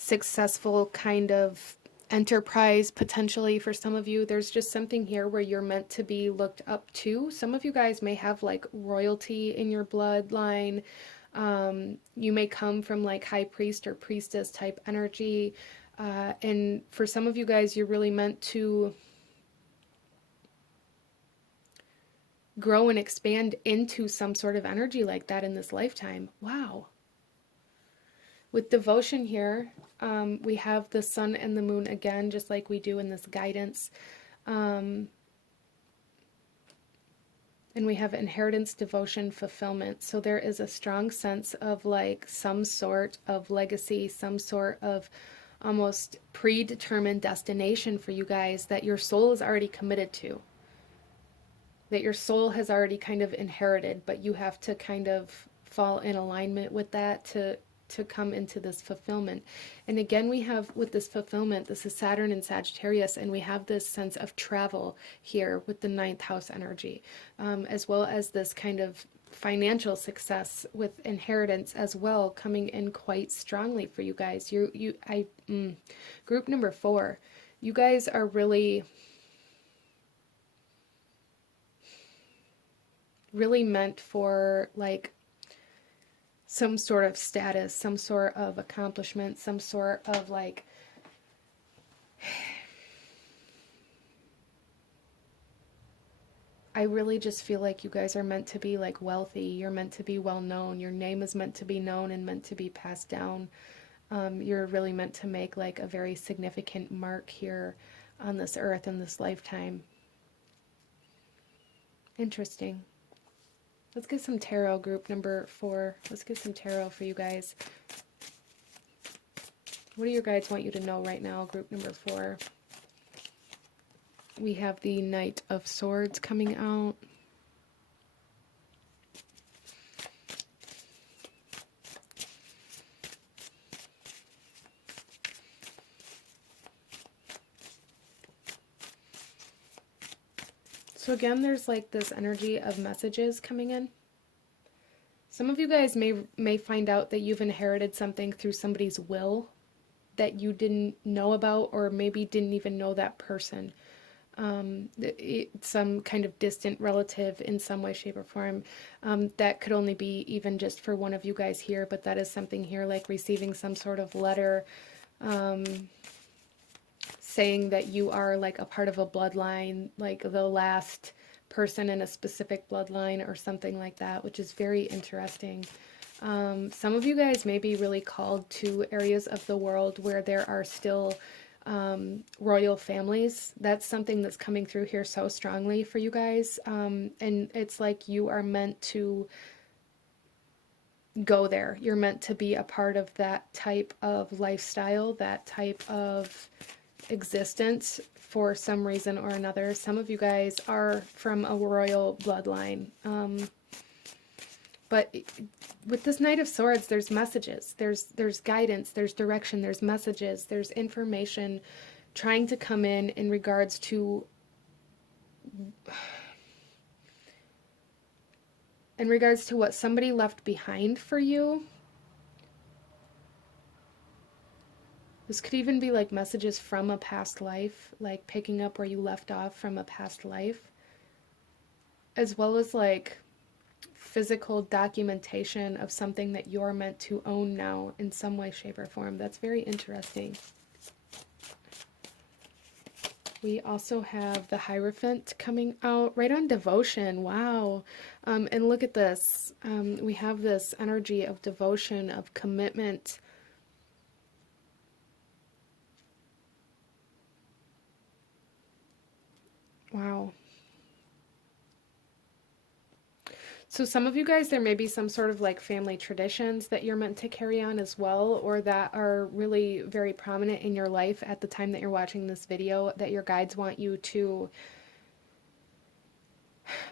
successful kind of enterprise potentially for some of you. There's just something here where you're meant to be looked up to. Some of you guys may have like royalty in your bloodline. You may come from like high priest or priestess type energy. And for some of you guys, you're really meant to grow and expand into some sort of energy like that in this lifetime. Wow. With devotion here, we have the sun and the moon again, just like we do in this guidance. And we have inheritance, devotion, fulfillment. So there is a strong sense of like some sort of legacy, some sort of almost predetermined destination for you guys that your soul is already committed to. That your soul has already kind of inherited, but you have to kind of fall in alignment with that to come into this fulfillment. And again, we have with this fulfillment, this is Saturn and Sagittarius, and we have this sense of travel here with the 9th house energy, as well as this kind of financial success with inheritance as well, coming in quite strongly for you guys. Group number 4, you guys are really meant for like some sort of status, some sort of accomplishment, some sort of like I really just feel like you guys are meant to be like wealthy. You're meant to be well known. Your name is meant to be known and meant to be passed down. You're really meant to make like a very significant mark here on this earth in this lifetime. Interesting. Let's get some tarot, group number 4. Let's get some tarot for you guys. What do your guides want you to know right now, group number 4? We have the Knight of Swords coming out. So again, there's like this energy of messages coming in. Some of you guys may find out that you've inherited something through somebody's will that you didn't know about, or maybe didn't even know that person. Some kind of distant relative in some way, shape, or form. That could only be even just for one of you guys here, but that is something here, like receiving some sort of letter, saying that you are like a part of a bloodline, like the last person in a specific bloodline or something like that, which is very interesting. Some of you guys may be really called to areas of the world where there are still royal families. That's something that's coming through here so strongly for you guys. And it's like you are meant to go there. You're meant to be a part of that type of lifestyle, that type of existence for some reason or another. Some of you guys are from a royal bloodline. But with this Knight of Swords, there's messages, there's guidance, there's direction, there's messages, there's information trying to come in regards to what somebody left behind for you. This could even be like messages from a past life, like picking up where you left off from a past life, as well as like physical documentation of something that you're meant to own now in some way, shape, or form. That's very interesting. We also have the Hierophant coming out right on devotion. Wow. And look at this. We have this energy of devotion, of commitment. Wow. So some of you guys, there may be some sort of like family traditions that you're meant to carry on as well, or that are really very prominent in your life at the time that you're watching this video, that your guides want you to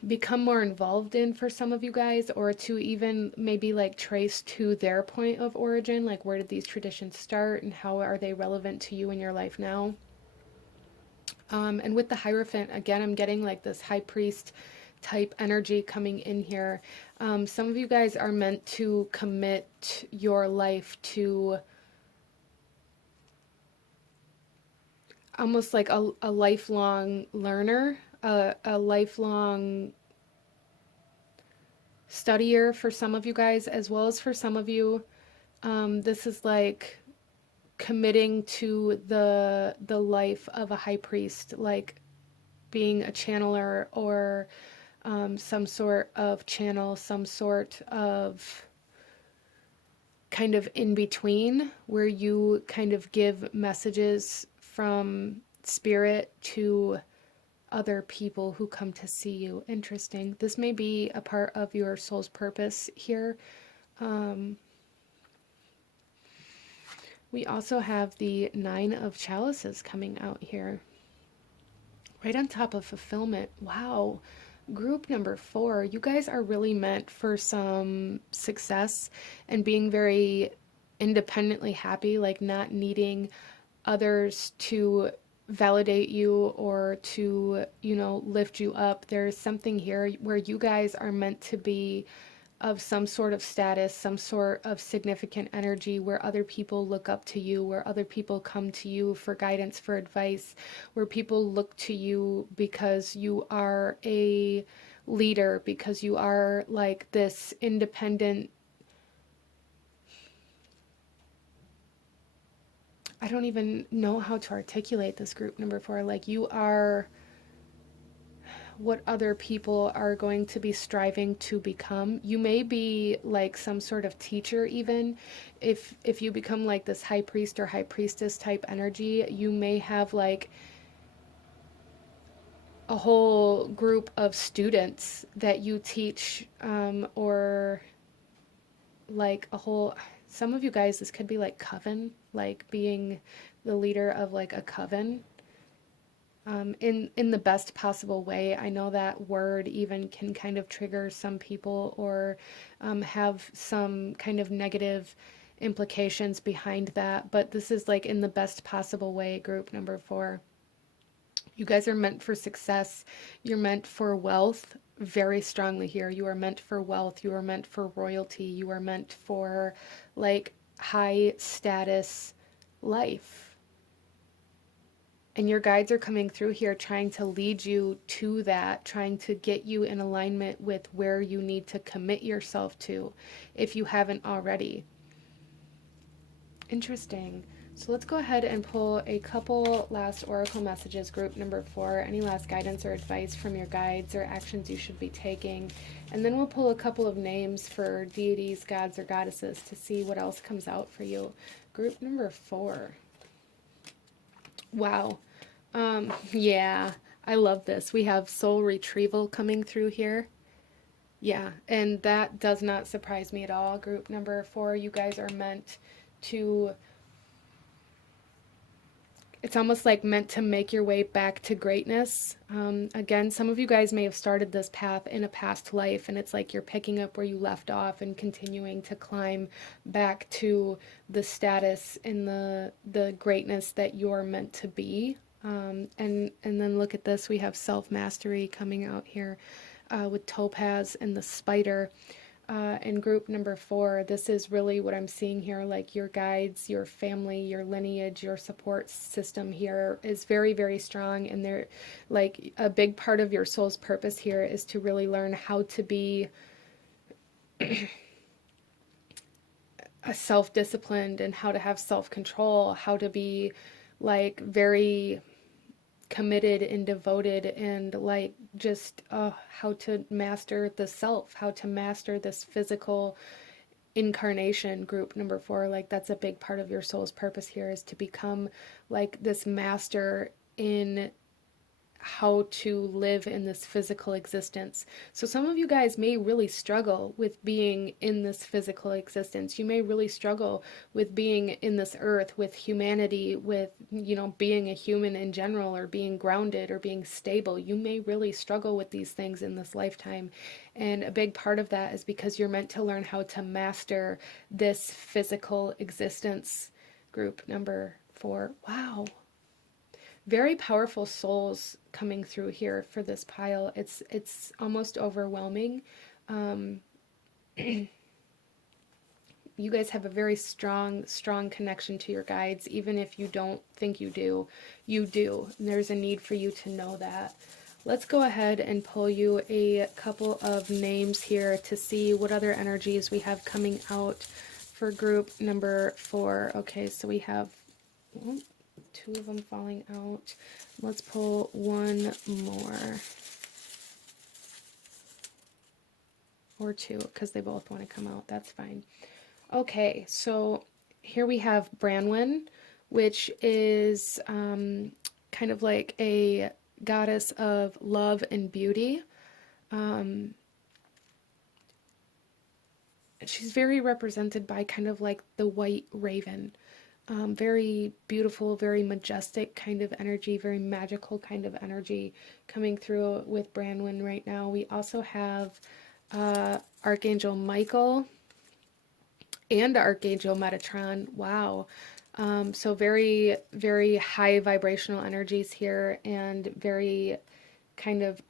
become more involved in for some of you guys, or to even maybe like trace to their point of origin, like where did these traditions start and how are they relevant to you in your life now. And with the Hierophant, again, I'm getting like this high priest type energy coming in here. Some of you guys are meant to commit your life to almost like a lifelong learner, a lifelong studier for some of you guys, as well as for some of you. This is like committing to the life of a high priest, like being a channeler or some sort of channel, some sort of kind of in between where you kind of give messages from spirit to other people who come to see you. Interesting. This may be a part of your soul's purpose here. We also have the Nine of Chalices coming out here. Right on top of fulfillment. Wow. Group number 4, you guys are really meant for some success and being very independently happy, like not needing others to validate you or to, lift you up. There's something here where you guys are meant to be of some sort of status, some sort of significant energy where other people look up to you, where other people come to you for guidance, for advice, where people look to you because you are a leader, because you are like this independent, I don't even know how to articulate this, group number 4. Like you are what other people are going to be striving to become. You may be like some sort of teacher even. If you become like this high priest or high priestess type energy, you may have like a whole group of students that you teach, or like a whole, some of you guys, this could be like coven, like being the leader of like a coven. In the best possible way. I know that word even can kind of trigger some people or have some kind of negative implications behind that, but this is like in the best possible way, group number 4. You guys are meant for success. You're meant for wealth very strongly here. You are meant for wealth. You are meant for royalty. You are meant for like high status life. And your guides are coming through here trying to lead you to that, trying to get you in alignment with where you need to commit yourself to if you haven't already. Interesting. So let's go ahead and pull a couple last oracle messages, group number 4. Any last guidance or advice from your guides or actions you should be taking. And then we'll pull a couple of names for deities, gods, or goddesses to see what else comes out for you. Group number 4. Wow. Yeah, I love this. We have soul retrieval coming through here. Yeah, and that does not surprise me at all. Group number 4, you guys are meant to, it's almost like meant to make your way back to greatness. Again, some of you guys may have started this path in a past life, and it's like you're picking up where you left off and continuing to climb back to the status and the greatness that you're meant to be. And then look at this, we have self-mastery coming out here with Topaz and the spider. In group number 4, this is really what I'm seeing here, like your guides, your family, your lineage, your support system here is very, very strong, and they're like a big part of your soul's purpose here is to really learn how to be self-disciplined and how to have self-control, how to be like very committed and devoted, and like just how to master the self, how to master this physical incarnation. Group number 4, like that's a big part of your soul's purpose here, is to become like this master in how to live in this physical existence. So some of you guys may really struggle with being in this physical existence. You may really struggle with being in this earth, with humanity, with, you know, being a human in general, or being grounded or being stable. You may really struggle with these things in this lifetime. And a big part of that is because you're meant to learn how to master this physical existence. Group number 4. Wow. Very powerful souls coming through here for this pile. It's almost overwhelming. You guys have a very strong connection to your guides, even if you don't think you do. You do. And there's a need for you to know that. Let's go ahead and pull you a couple of names here to see what other energies we have coming out for group number 4. Okay, so we have 2 of them falling out. Let's pull one more. Or 2, because they both want to come out. That's fine. Okay, so here we have Branwen, which is kind of like a goddess of love and beauty. She's very represented by kind of like the white raven. Very beautiful, very majestic kind of energy, very magical kind of energy coming through with Branwen right now. We also have Archangel Michael and Archangel Metatron. Wow. So very, very high vibrational energies here, and very kind of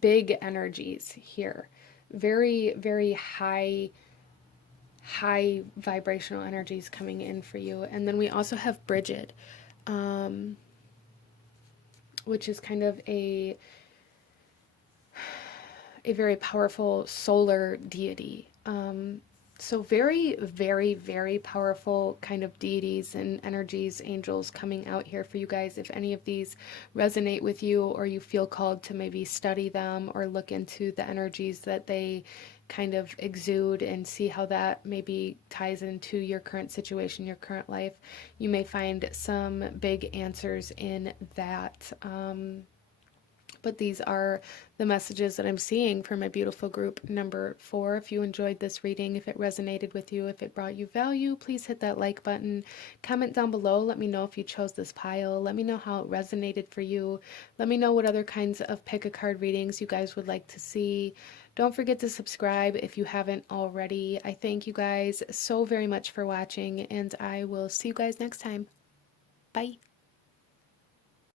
big energies here. Very, very high vibrational energies coming in for you. And then we also have Bridget, which is kind of a very powerful solar deity. So very, very, very powerful kind of deities and energies, angels coming out here for you guys. If any of these resonate with you, or you feel called to maybe study them or look into the energies that they kind of exude and see how that maybe ties into your current situation, your current life, you may find some big answers in that. But these are the messages that I'm seeing for my beautiful group number 4. If you enjoyed this reading, if it resonated with you, if it brought you value, please hit that like button. Comment down below. Let me know if you chose this pile. Let me know how it resonated for you. Let me know what other kinds of pick a card readings you guys would like to see. Don't forget to subscribe if you haven't already. I thank you guys so very much for watching, and I will see you guys next time. Bye.